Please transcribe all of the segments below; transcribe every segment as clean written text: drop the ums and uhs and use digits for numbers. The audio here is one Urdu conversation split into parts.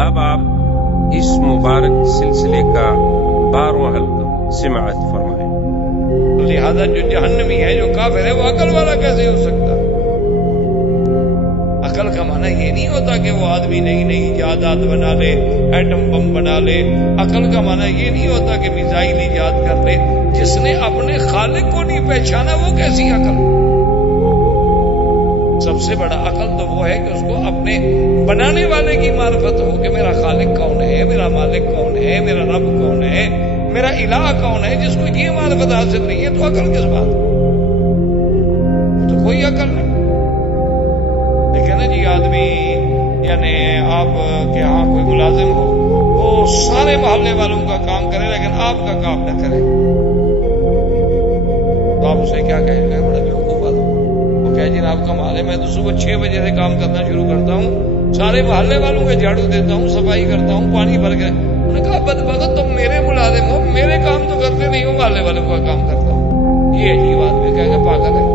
اب آپ اس مبارک سلسلے کا 12واں حلقہ سماعت فرمائیں۔ لہذا جو جہنمی ہے، جو کافر ہے، وہ عقل والا کیسے ہو سکتا؟ عقل کا معنی یہ نہیں ہوتا کہ وہ آدمی نئی نئی ایجادات بنا لے، ایٹم بم بنا لے۔ عقل کا معنی یہ نہیں ہوتا کہ میزائل ایجاد کر لے۔ جس نے اپنے خالق کو نہیں پہچانا وہ کیسی عقل؟ سب سے بڑا عقل تو وہ ہے کہ اس کو اپنے بنانے والے کی معرفت ہو کہ میرا خالق کون ہے، میرا مالک کون ہے، میرا رب کون ہے، میرا الہ کون ہے۔ جس کو یہ معرفت حاصل نہیں ہے تو عقل کس بات؟ تو کوئی عقل نہیں۔ لیکن جی آدمی، یعنی آپ کے ہاں کوئی ملازم ہو، وہ سارے محلے والوں کا کام کرے لیکن آپ کا کام نہ کرے، تو آپ اسے کیا کہیں گے؟ بڑا بیوقوف آدمی۔ وہ کہے جناب کا محلے میں تو صبح 6 بجے سے کام کرنا شروع کرتا ہوں، سارے محلے والوں کے جھاڑو دیتا ہوں، صفائی کرتا ہوں، پانی بھر کے۔ انہوں نے کہا بدبخت تم میرے ملازم ہو، میرے کام تو کرتے نہیں ہو، محلے والوں کا کام کرتا ہوں۔ یہ عجیب آدمی کہے گا پاگل ہے۔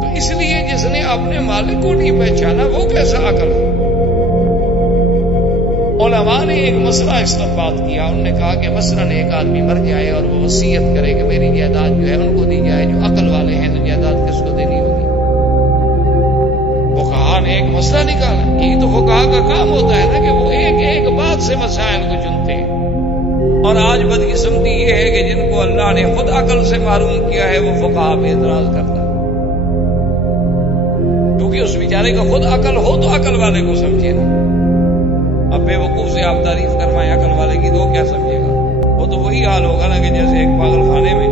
تو اس لیے جس نے اپنے مالک کو نہیں پہچانا وہ کیسا عقل ہے؟ علماء نے ایک مسئلہ استنباط کیا۔ انہوں نے کہا کہ مثلاً ایک آدمی مر جائے اور وہ وصیت کرے کہ میری جائیداد جو ہے ان کو دی جائے، جو عقل والے ہیں تو جائیداد کس کو دینی ہوگی؟ فقہاء نے ایک مسئلہ نکالا۔ یہی تو فقہاء کا کام ہوتا ہے نا کہ وہ ایک ایک بات سے مسائل کو چنتے ہیں۔ اور آج بدقسمتی یہ ہے کہ جن کو اللہ نے خود عقل سے معروم کیا ہے وہ فقہاء پہ اعتراض کرتا ہے، کیونکہ اس بیچارے کا خود عقل ہو تو عقل والے کو سمجھے نا۔ اب بے وقوف سے آپ تعریف کرمائیں عقل والے کی تو وہ کیا سمجھے گا؟ وہ تو وہی حال ہوگا نا کہ جیسے ایک پاگل خانے میں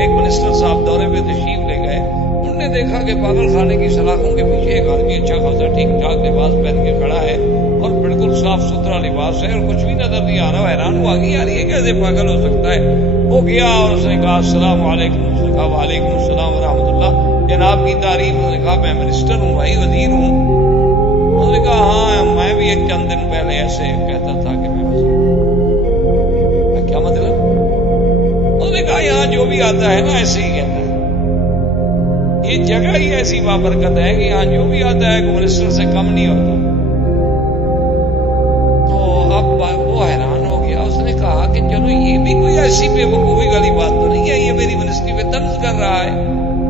ایک منسٹر صاحب دورے پہ تشریف لے گئے، انہوں نے دیکھا کہ پاگل خانے کی سلاخوں کے پیچھے ایک آدمی اچھا خاصا ٹھیک ٹھاک لباس پہن کے کھڑا ہے اور بالکل صاف ستھرا لباس ہے اور کچھ بھی نظر نہیں آ رہا۔ حیران ہوا کہ یار یہ کیسے پاگل ہو سکتا ہے؟ وہ گیا اور اس نے کہا السلام علیکم۔ اس نے کہا وعلیکم السلام ورحمۃ اللہ، جناب کی تعریف۔ اس نے کہا میں منسٹر ہوں بھائی، وزیر ہوں۔ اس نے کہا ہاں میں بھی ایک چند دن پہلے ایسے کہتا تھا کہ میں وزیر ہوں۔ کیا مطلب؟ اس نے کہا یہاں جو بھی آتا ہے نا ایسے ہی کہتا ہے، یہ جگہ ہی ایسی بابرکت ہے کہ یہاں جو بھی آتا ہے کہ منسٹر سے کم نہیں ہوتا۔ تو اب وہ حیران ہو گیا۔ اس نے کہا کہ چلو یہ بھی کوئی ایسی بے وقوفی والی بات تو نہیں ہے، یہ میری منسٹری پہ طنز کر رہا ہے،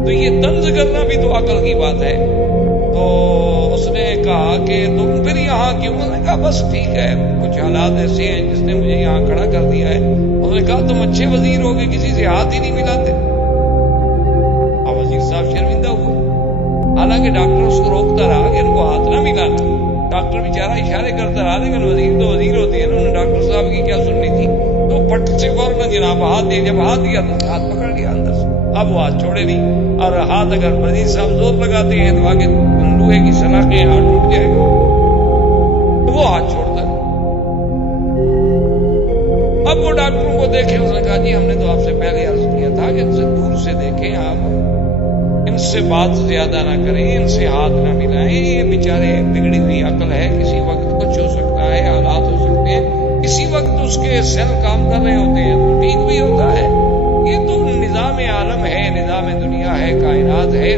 تو یہ طنز کرنا بھی تو عقل کی بات ہے۔ تو اس نے کہا کہ تم پھر یہاں کیوں؟ اس نے کہا بس ٹھیک ہے، کچھ حالات ایسے ہیں جس نے مجھے یہاں کھڑا کر دیا ہے۔ اس نے کہا تم اچھے وزیر ہو گے، کسی سے ہاتھ ہی نہیں ملاتے۔ اب وزیر صاحب شرمندہ ہوئے، حالانکہ ڈاکٹر اس کو روکتا رہا کہ ان کو ہاتھ نہ ملانا۔ ڈاکٹر بیچارہ اشارے کرتا رہا، لیکن وزیر تو وزیر ہوتی ہے نا، انہوں نے ڈاکٹر صاحب کی کیا سننی تھی؟ تو پٹ سے فوراً جناب ہاتھ دیا۔ جب ہاتھ دیا تو ہاتھ پکڑ لیا اندر سے، اب وہ ہاتھ چھوڑے نہیں۔ اور ہاتھ اگر وزیر صاحب زور لگاتے ہیں تو آگے لوہے کی سلاخیں ہاتھ ٹوٹ جائے گا، تو وہ ہاتھ چھوڑتا ہے۔ اب وہ ڈاکٹروں کو دیکھے، اس نے کہا جی ہم نے تو آپ سے پہلے عرض کیا تھا کہ ان سے دور سے دیکھیں، آپ ان سے بات زیادہ نہ کریں، ان سے ہاتھ نہ ملائیں، یہ بیچارے بگڑی ہوئی عقل ہے، کسی وقت کچھ ہو سکتا ہے، حالات ہو سکتے ہیں، کسی وقت اس کے سیل کام کر رہے ہوتے ہیں تو ٹھیک بھی ہوتا ہے۔ یہ تو نظام عالم ہے، نظام دنیا ہے، کائنات ہے۔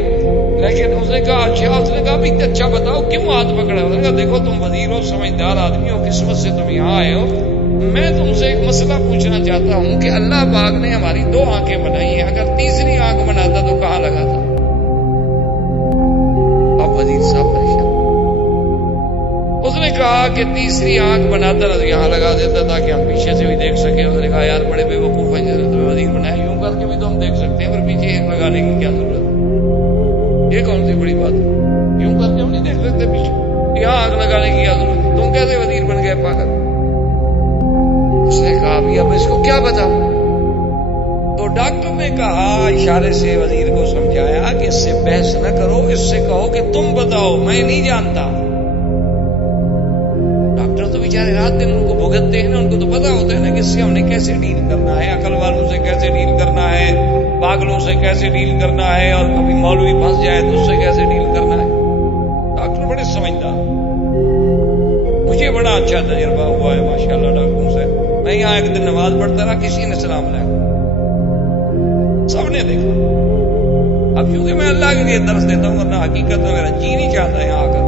لیکن اس نے کہا اچھا، اس نے کہا بھی اچھا بتاؤ کیوں ہاتھ پکڑا؟ اس نے کہا دیکھو تم وزیر ہو، سمجھدار آدمی ہو، قسمت سے تم یہاں آئے ہو، میں تم سے ایک مسئلہ پوچھنا چاہتا ہوں کہ اللہ پاک نے ہماری 2 آنکھیں بنائی ہیں، اگر تیسری آنکھ بناتا تو کہاں لگاتا؟ اب وزیر صاحب پریشان۔ اس نے کہا کہ تیسری آنکھ بناتا تو یہاں لگا دیتا تاکہ ہم پیچھے سے بھی دیکھ سکیں۔ اس نے کہا یار بڑے بے وقوف ہیں، تمہیں وزیر بنایا، یوں کر کے بھی تو ہم دیکھ سکتے ہیں، پر پیچھے ایک لگانے کی کیا ضرورت ہے؟ یہ کون سی بڑی بات ہے؟ یوں کر کے ہم نہیں دیکھ سکتے پیچھے، یہاں آنکھ لگانے کی کیا ضرورت ہے؟ تم کیسے وزیر بن گئے پاگل؟ اس نے کہا ابھی اب اس کو کیا بتاؤں؟ تو ڈاکٹر نے کہا اشارے سے وزیر کو سمجھایا کہ اس سے بحث نہ کرو، اس سے کہو کہ تم بتاؤ، میں نہیں جانتا۔ ڈاکٹر تو بیچارے رات دن ان کو بھگتتے ہیں نا، ان کو تو پتا ہوتا ہے نا کہ اس سے ہم نے کیسے ڈیل کرنا ہے، عقل والوں سے کیسے ڈیل کرنا ہے، پاگلوں سے کیسے ڈیل کرنا ہے، اور کبھی مولوی پھنس جائے تو اس سے کیسے ڈیل کرنا ہے۔ ڈاکٹر بڑے سمجھدار، مجھے بڑا اچھا تجربہ ہوا ہے ماشاءاللہ ڈاکٹروں سے۔ میں یہاں ایک دن نماز پڑھتا رہا، کسی نے سلام لیا، سب نے دیکھا۔ اب کیونکہ میں اللہ کے لیے درس دیتا ہوں، ورنہ حقیقت میں میرا جی نہیں چاہتا یہاں آ کر۔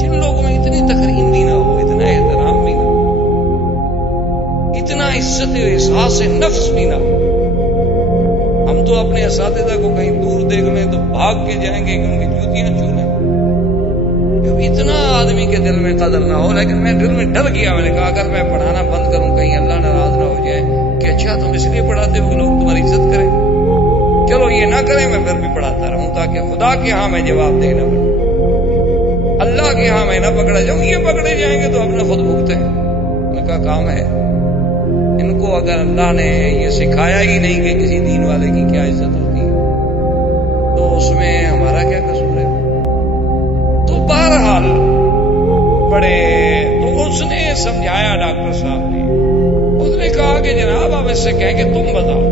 جن لوگوں میں اتنی تکریم بھی نہ ہو، اتنا احترام بھی نہ ہو، اتنا عزت و احساس نفس بھی نہ ہو. ہم تو اپنے اساتذہ کو کہیں دور دیکھ لیں تو بھاگ کے جائیں گے کہ ان کی جوتیاں چھو لیں. اتنا آدمی کے دل میں قدر نہ ہو. لیکن میں دل میں ڈر گیا، میں نے کہا اگر میں پڑھانا بند کروں کہیں اللہ ناراض نہ ہو جائے کہ اچھا تم اس لیے پڑھاتے ہو کہ لوگ تمہاری عزت کریں. چلو یہ نہ کریں، میں پھر بھی پڑھاتا رہوں تاکہ خدا کے ہاں میں جواب دے نہ پڑوں، اللہ کے ہاں میں نہ پکڑا جاؤں. یہ پکڑے جائیں گے تو اپنے خود بھگتے ہیں. ان کا کام ہے. ان کو اگر اللہ نے یہ سکھایا ہی نہیں کہ کسی دین والے کی کیا عزت ہوتی ہے تو اس میں ہمارا کیا قصور ہے. تو بہرحال بڑے تو اس نے سمجھایا ڈاکٹر صاحب نے. اس نے کہا کہ جناب آپ اس سے کہیں کہ تم بتاؤ.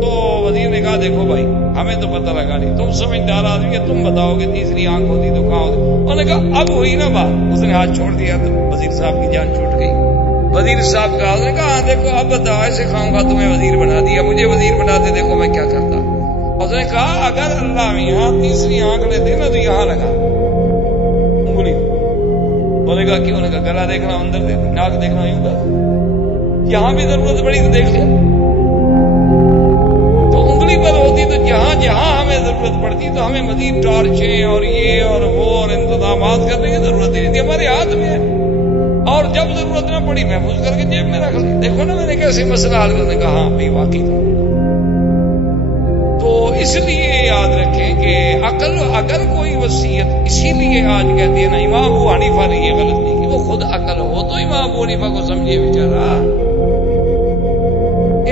تو وزیر نے کہا دیکھو بھائی ہمیں تو پتہ لگا نہیں، تم سمجھدار آدمی ہے، تم بتاؤ کہ تیسری آنکھ ہوتی تو کہاں ہوتی. انہوں نے کہا اب ہوئی نا بات. اس نے ہاتھ چھوڑ دیا تو وزیر صاحب کی جان چھوٹ گئی. وزیر صاحب کا اس نے کہا دیکھو اب بتاؤ، ایسے کھاؤں گا تمہیں وزیر بنا دیا، مجھے وزیر بنا دے، دیکھو میں کیا کرتا. اس نے کہا اگر اللہ میں یہاں تیسری آنکھ لیتے نا تو یہاں لگا انگلی. انہوں نے کہا کیوں؟ نے کہا گلا دیکھنا اندر دیکھ، ناک دیکھنا یوں کر، یہاں بھی ضرورت پڑی تو دیکھ لیں. تو انگلی پر ہوتی تو جہاں جہاں ہمیں ضرورت پڑتی تو ہمیں مزید ٹارچیں اور یہ اور وہ اور انتظامات کرنے کی ضرورت ہی نہیں تھی. ہمارے ہاتھ میں ہے اور جب ضرورت نہ پڑی محفوظ کر کے جیب میں رکھ لی. دیکھو نا میں نے کیسے مسئلہ حل کر. نے کہا ہاں بھائی واقعی. تو اس لیے یاد رکھیں کہ عقل اگر کوئی وصیت، اسی لیے آج کہتے ہیں نا امام ابو حنیفہ نے یہ غلط نہیں کی. وہ خود عقل ہو تو امام ابو حنیفہ کو سمجھے بیچارہ.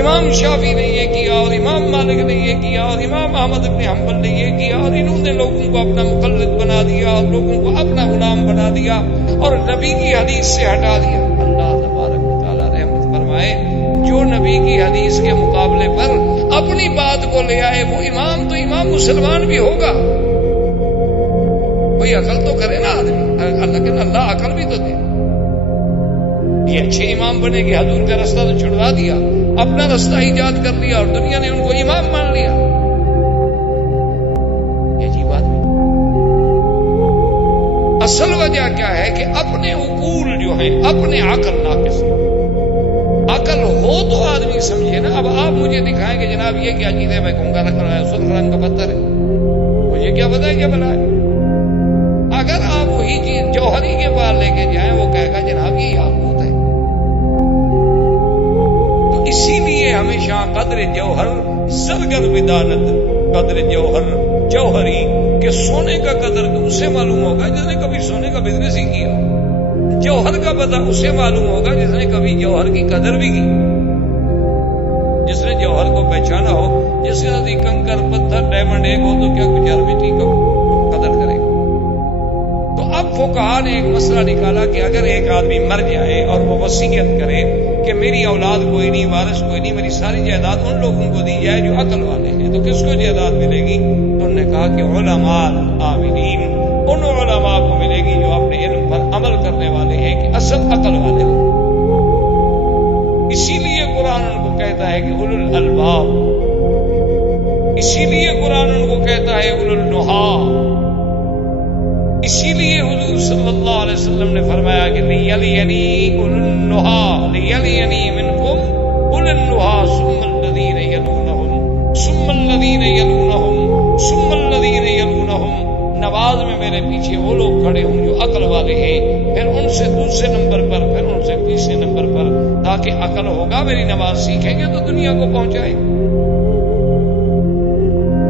امام شافعی نے یہ کیا اور امام مالک نے یہ کیا اور امام احمد بن حنبل نے یہ کیا اور انہوں نے لوگوں کو اپنا مقلد بنا دیا اور لوگوں کو اپنا غلام بنا دیا اور نبی کی حدیث سے ہٹا دیا. اللہ تبارک و تعالیٰ رحمت فرمائے. جو نبی کی حدیث کے مقابلے پر اپنی بات کو لے آئے وہ امام تو امام مسلمان بھی ہوگا. کوئی عقل تو کرے نا آدمی، لیکن اللہ عقل بھی تو دے. یہ اچھے امام بنے کہ حضور کا رستہ تو چھڑوا دیا، اپنا رستہ ایجاد کر لیا اور دنیا نے ان کو امام مان لیا. یہ عجیب بات نہیں. اصل وجہ کیا ہے کہ اپنے عقول جو ہیں، اپنے عقل ناقص ہے. عقل ہو تو آدمی سمجھے نا. اب آپ مجھے دکھائیں کہ جناب یہ کیا چیز ہے، میں کہوں گا رکھ رہا ہے سرخ رنگ کا پتھر ہے، مجھے کیا پتا ہے کیا بنا ہے. اگر آپ وہی چیز جوہری کے پاس لے کے جائیں وہ کہے گا جناب یہ یاقوت ہے. تو اسی لیے ہمیشہ قدر جوہر زرگر بدانت، قدر جوہر جوہری کہ سونے کا قدر اس سے معلوم ہوگا جس نے کبھی سونے کا بزنس ہی کیا. جوہر کا پتہ اس سے معلوم ہوگا جس نے کبھی جوہر کی قدر بھی کی، جس نے جوہر کو پہچانا ہو. جس کے ساتھ کنکر پتھر ڈائمنڈ ایک ہو تو کیا بیچارہ مٹی کا قدر کرے. تو اب فقہا نے ایک مسئلہ نکالا کہ اگر ایک آدمی مر جائے اور وہ وصیت کرے کہ میری اولاد کوئی نہیں، وارث کوئی نہیں، میری ساری جائیداد ان لوگوں کو دی جائے جو عقل والے ہیں، تو کس کو جائیداد ملے گی؟ تو انہوں نے کہا کہ علماء عاملین، ان علماء کو ملے گی جو اپنے علم پر عمل کرنے والے ہیں کہ اصل عقل والے ہیں. اسی لیے قرآن ان کو کہتا ہے کہ اولو الالباب، اسی لیے قرآن ان کو کہتا ہے اولو النہی. اسی لیے حضور صلی اللہ علیہ وسلم نے فرمایا کہ لیلینی اولو النہی لیلینی منکم اولو النہی ثم الذین یلونہم ثم الذین یلونہم ثم الذین یلونہم. نماز میں میرے پیچھے وہ لوگ کھڑے ہوں جو عقل والے ہیں، پھر ان سے دوسرے نمبر پر، پھر ان سے تیسرے نمبر پر، تاکہ عقل ہوگا میری نماز سیکھیں گے تو دنیا کو پہنچائے.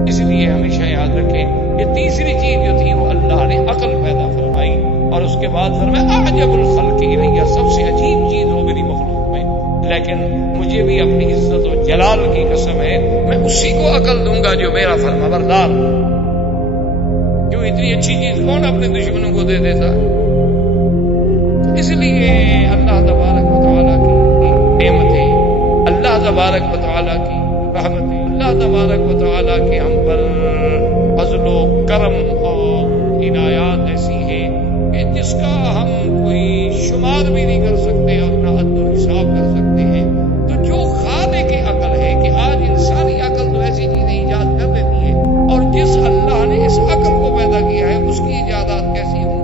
اس لیے ہمیشہ یاد رکھیں کہ تیسری چیز جو تھی وہ اللہ نے عقل پیدا فرمائی اور اس کے بعد فرمایا اعجب الخلق الیہ، سب سے عجیب چیز ہو میری مخلوق میں، لیکن مجھے بھی اپنی عزت و جلال کی قسم ہے میں اسی کو عقل دوں گا جو میرا فرمانبردار. کیوں اتنی اچھی چیز کون اپنے دشمنوں کو دے دیتا؟ اس لیے اللہ تبارک و تعالیٰ کی نعمتیں، اللہ تبارک و تعالیٰ کی رحمتیں، اللہ تبارک و تعالیٰ کے ہم پر فضل و کرم اور عنایات ایسی ہیں کہ جس کا ہم کوئی شمار بھی نہیں کر سکتے اور نہ حد و حساب کر سکتے ہیں. تو جو خالق کی عقل ہے کہ آج انسانی عقل تو ایسی چیزیں ایجاد کر دیتی ہے، اور جس اللہ نے اس عقل کو پیدا کیا ہے اس کی ایجادات کیسی ہوں.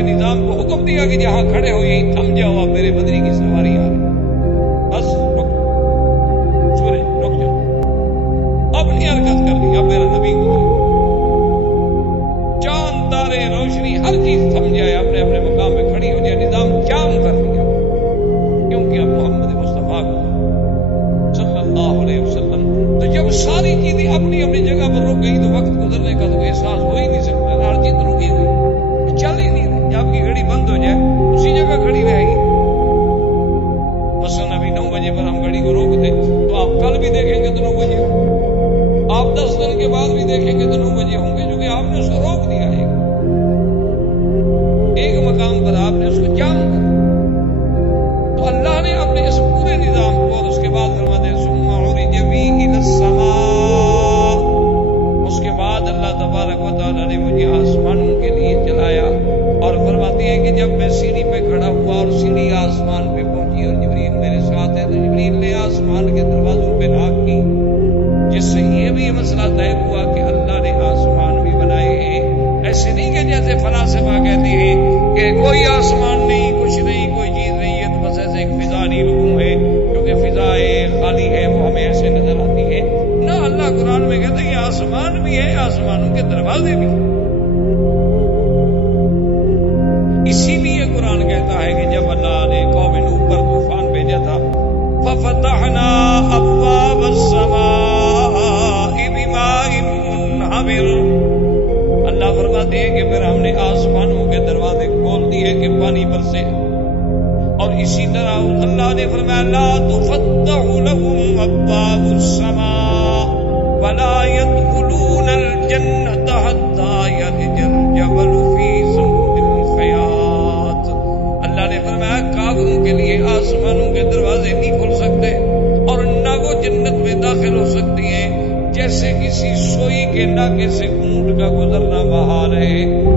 کے نظام کو حکم دیا کہ جہاں کھڑے ہو یہیں تھم جاؤ، آپ میرے بدری کی سواری آ رہی، بس رک، سورج رک جاؤ، اپنی حرکت کر لی، اب میرا نبی گزرے، چاند تارے روشنی ہر چیز تھم جائے، اپنے اپنے مقام پہ کھڑی ہو جائے، نظام جام کر دیا، کیونکہ اب محمد مصطفیٰ صلی اللہ علیہ وسلم۔ تو جب ساری چیزیں اپنی اپنی جگہ پر رک گئی تو وقت گزرنے کا تو احساس ہو ہی نہیں سکتا، ہر چیز رکی گئی، چل ہی نہیں رہی، جب کی گھڑی بند ہو جائے اسی جگہ کھڑی رہے گی۔ مثلاً ابھی 9 بجے پر ہم گھڑی کو روک دیں تو آپ کل بھی دیکھیں گے تو 9 بجے ہوں، آپ 10 دن کے بعد بھی دیکھیں گے تو 9 بجے ہوں گے، کیونکہ آپ نے اس کو روک دیا ہے، ایک مقام پر آپ نے اس کو جام کر دیا۔ تو اللہ نے اپنے اس پورے نظام کو، اور اس کے بعد فرماتے ہیں ثم عرج بی الی السماء، اس کے بعد اللہ تبارک و تعالیٰ نے مجھے آسمانوں کے لیے چلایا، اور فرماتی ہے کہ جب میں سیڑھی پہ کھڑا ہوا اور سیڑھی آسمان پہ پہنچی اور جبریل میرے ساتھ ہے، تو جبریل نے آسمان کے دروازوں پہ ناک کی، جس سے یہ بھی مسئلہ طے ہوا کہ اللہ نے آسمان بھی بنائے ہیں۔ ایسے نہیں کہ جیسے فلاسفہ کہتے ہیں کہ کوئی آسمان نہیں، کچھ نہیں، کوئی چیز نہیں ہے، تو بس ایسے ایک فضانی رکوع ہے، کیونکہ فضا خالی ہے، وہ ہمیں ایسے نظر آتی ہے۔ نہ، اللہ قرآن میں کہتے ہیں یہ آسمان بھی ہے، آسمانوں کے دروازے بھی ہیں۔ اسی لیے قرآن کہتا ہے کہ جب اللہ نے قوم نوح پر طوفان بھیجا تھا، فَفَتَحْنَا أَبْوَابَ السَّمَاءِ بِمَاءٍ مُنْهَمِرٍ، اللہ فرماتے ہیں کہ پھر ہم نے آسمانوں کے دروازے کھول دیے کہ پانی برسے، اور اسی طرح اللہ نے فرمایا لا تفتح لهم ابواب السماء ولا يدخلون الجنة حتى يلج الجبل في سم الخياط، اللہ نے فرمایا کافروں کے لیے آسمانوں کے دروازے نہیں کھل سکتے اور نہ وہ جنت میں داخل ہو سکتی ہیں، جیسے کسی سوئی کے ناکے سے اونٹ کا گزرنا محال ہے،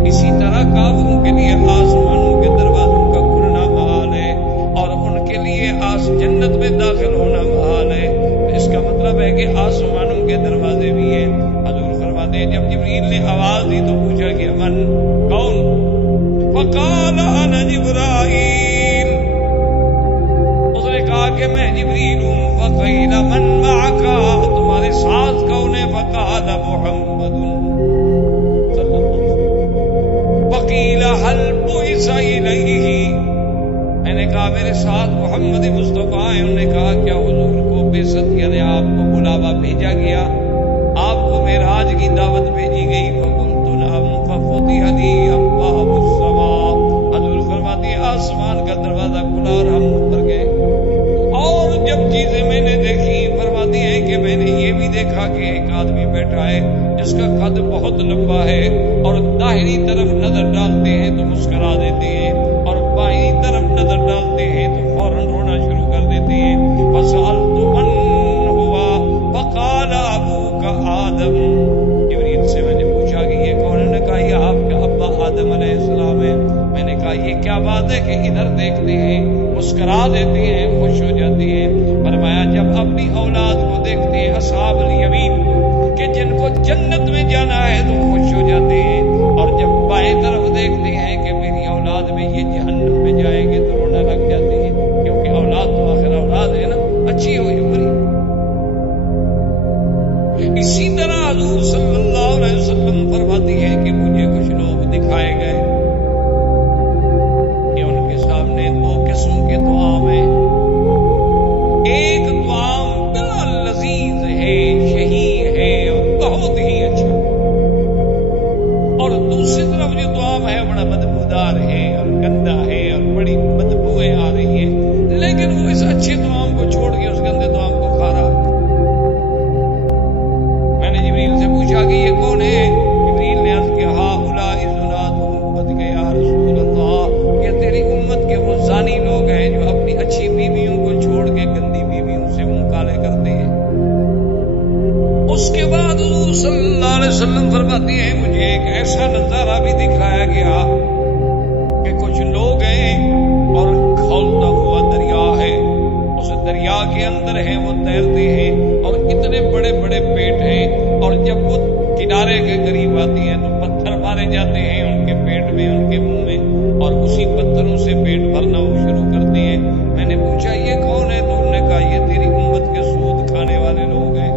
اسی طرح کافروں کے لیے آسمانوں کے دروازوں کا کھلنا محال ہے، اور ان کے لیے جنت میں داخل ہونا محال ہے۔ اس کا مطلب ہے کہ آسمانوں کے دروازے بھی ہیں۔ حضور فرماتے ہیں جب جبریل نے آواز دی تو پوچھا کہ من، کون؟ فقال انا جبرائیل، اس نے کہا کہ میں جبریل ہوں۔ فقیل من معک، تمہارے ساتھ کون ہے؟ فقال محمد صلی اللہ علیہ وسلم۔ فقیل هل بعث الیہ، میں نے کہا میرے ساتھ محمد مصطفیٰ ہیں۔ انہوں نے کہا کیا حضور کو بعثت یعنی آپ کو بلاوا بھیجا گیا، آپ کو معراج کی دعوت بھیجی گئی؟ فقلت نعم ففتح لی ابواب السماء، حضور فرماتے ہیں آسمان کا دروازہ کھلا اور ہم اتر گئے، اور جب چیزیں میں نے دیکھی، فرماتی ہیں کہ میں نے یہ بھی دیکھا کہ ایک آدمی بیٹھا ہے جس کا قد بہت لمبا ہے، اور داہنی طرف نظر ڈالتے ہیں تو مسکرا دیتے ہیں، اور بائیں طرف نظر ڈالتے ہیں تو فوراً رونا شروع کر دیتے ہیں۔ فسألت من ہوا فقال ابوک آدم، جبریل سے میں نے پوچھا کہ یہ کون ہے؟ نے کہا یہ آپ کا ابا آدم علیہ السلام ہے۔ میں نے کہا یہ کیا بات ہے کہ ادھر دیکھتے ہیں مسکرا دیتے ہیں، خوش ہو جاتے ہیں؟ فرمایا جب اپنی اولاد کو دیکھتے ہیں اصحاب الیمین کہ جن کو جنت میں جانا ہے تو خوش ہو جاتے ہیں، اور جب بائیں طرف دیکھتے ہیں کہ میری اولاد میں یہ جہنم میں جائیں گے تو رونا لگ جاتے ہیں، کیونکہ اولاد تو آخر اولاد ہے نا، اچھی ہو یا بری۔ اسی طرح حضور صلی اللہ علیہ وسلم فرماتی ہے کہ مجھے کچھ لوگ دکھائے گئے کہ ان کے سامنے 2 قسم کے طعام ہیں، ایک طعام بڑا لذیذ ہے، شہی ہے اور بہت ہی اچھا، اور دوسری طرف جو طعام ہے بڑا بدبودار ہے اور گندا ہے اور بڑی بدبوئیں آ رہی ہیں، لیکن وہ اس اچھے طعام کو چھوڑ کے اس گندے طعام کو کھا رہا۔ میں نے جبریل سے پوچھا کہ یہ کون ہے؟ جبریل نے عرض کیا ہؤلاء ذنات امت کے یا رسول اللہ، یہ تیری امت کے وہ زانی لوگ ہیں جو اپنی اچھی بیویوں کو چھوڑ کے گندی بیویوں سے منہ کالے کرتے ہیں۔ اس کے بعد حضور صلی اللہ علیہ وسلم فرماتی ہیں مجھے ایک ایسا نظارہ بھی دکھایا گیا کہ کچھ لوگ ہیں اور کھولتا ہوا دریا ہے، اس دریا کے اندر ہیں، وہ تیرتے ہیں اور اتنے بڑے بڑے پیٹ ہیں، اور جب وہ کنارے کے قریب آتی ہیں تو پتھر مارے جاتے ہیں ان کے پیٹ میں، ان کے منہ میں، پتھروں سے پیٹ بھرنا وہ شروع کر دیے. میں نے پوچھا یہ کون ہے؟ تو انہوں نے کہا یہ تیری امت کے سود کھانے والے لوگ ہیں.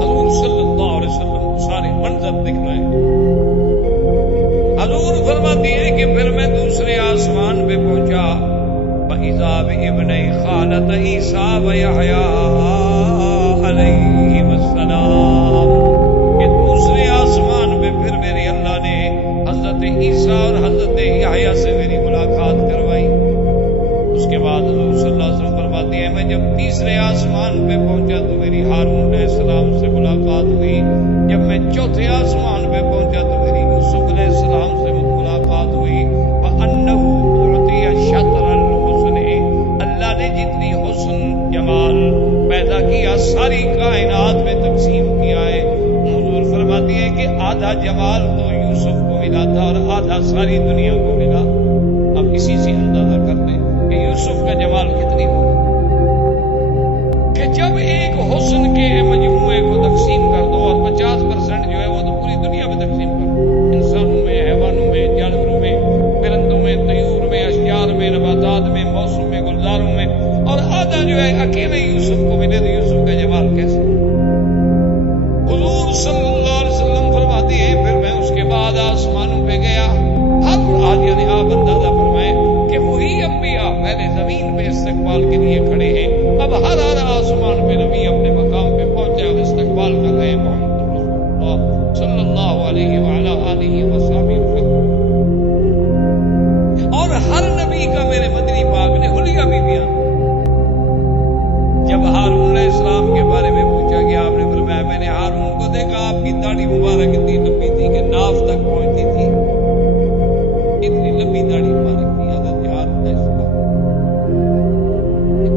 حضور صلی اللہ علیہ وسلم کو سارے منظر دکھ رہے ہیں. حضور فرماتی ہے کہ پھر میں دوسرے آسمان پہ پہنچا. فَإِذَا بِابْنَيْ خَالَةَ عِیسیٰ وَیَحْیَىٰ عَلَیْہِمَ السَّلَامُ. کہ دوسرے آسمان پہ پھر میرے اللہ نے حضرت عیسیٰ اور حضرت یحییٰ سے میری ملاقات کروائی. اس کے بعد حضور صلی اللہ علیہ وسلم فرماتی ہے میں جب تیسرے آسمان پہ پہنچا تو میری ہارون علیہ السلام سے ملاقات ہوئی. جب میں چوتھے آسمان پہ پہنچا تو میری یوسف علیہ السلام سے ملاقات ہوئی. وَأَنَّهُ أُعْطِیَ شَطْرَ الْحُسْنِ. اللہ نے جتنی حسن جمال پیدا کیا ساری کائنات میں تقسیم کیا ہے. حضور فرماتی ہے کہ آدھا جمال تو یوسف کو ملا تھا اور آدھا ساری دنیا کو ملا. اب اسی سے اندازہ کرتے ہیں کہ یوسف کا جمال کتنی ہوگا کہ جب ایک حسن کے مجموعے کو تقسیم کر دو اور 50% جو ہے وہ تو پوری دنیا میں تقسیم کر دو. انسانوں میں، حیوانوں میں، جانوروں میں، پرندوں میں، طیور میں، اشجار میں، نباتات میں، موسم میں، گلزاروں میں، اور آدھا جو ہے اکیلے یوسف کو ملے تو یوسف کا جمال کیسے؟ حضور صلی اللہ علیہ وسلم فرماتی ہے پھر میں اس کے بعد آسمانوں پہ گیا. ہر یعنی آپ اندازہ فرمائیں کہ وہی انبیاء پہلے زمین پہ استقبال کے لیے کھڑے ہیں. اب ہر آسمان پہ نبی اپنے مقام پہ پہنچے اور استقبال کر رہے ہیں محمد رسول اللہ صلی اللہ علیہ وآلہ وصحبہ وسلم. اور ہر نبی کا میرے مدنی پاک نے حلیہ بھی دیا. جب ہارون علیہ السلام کے بارے میں پوچھا گیا آپ نے فرمایا میں نے ہارون کو دیکھا آپ کی داڑھی مبارک اتنی لمبی تھی کہ ناف تک پہنچتی تھی. اتنی لمبی داڑھی مبارک تھی حضرت ہارون علیہ السلام.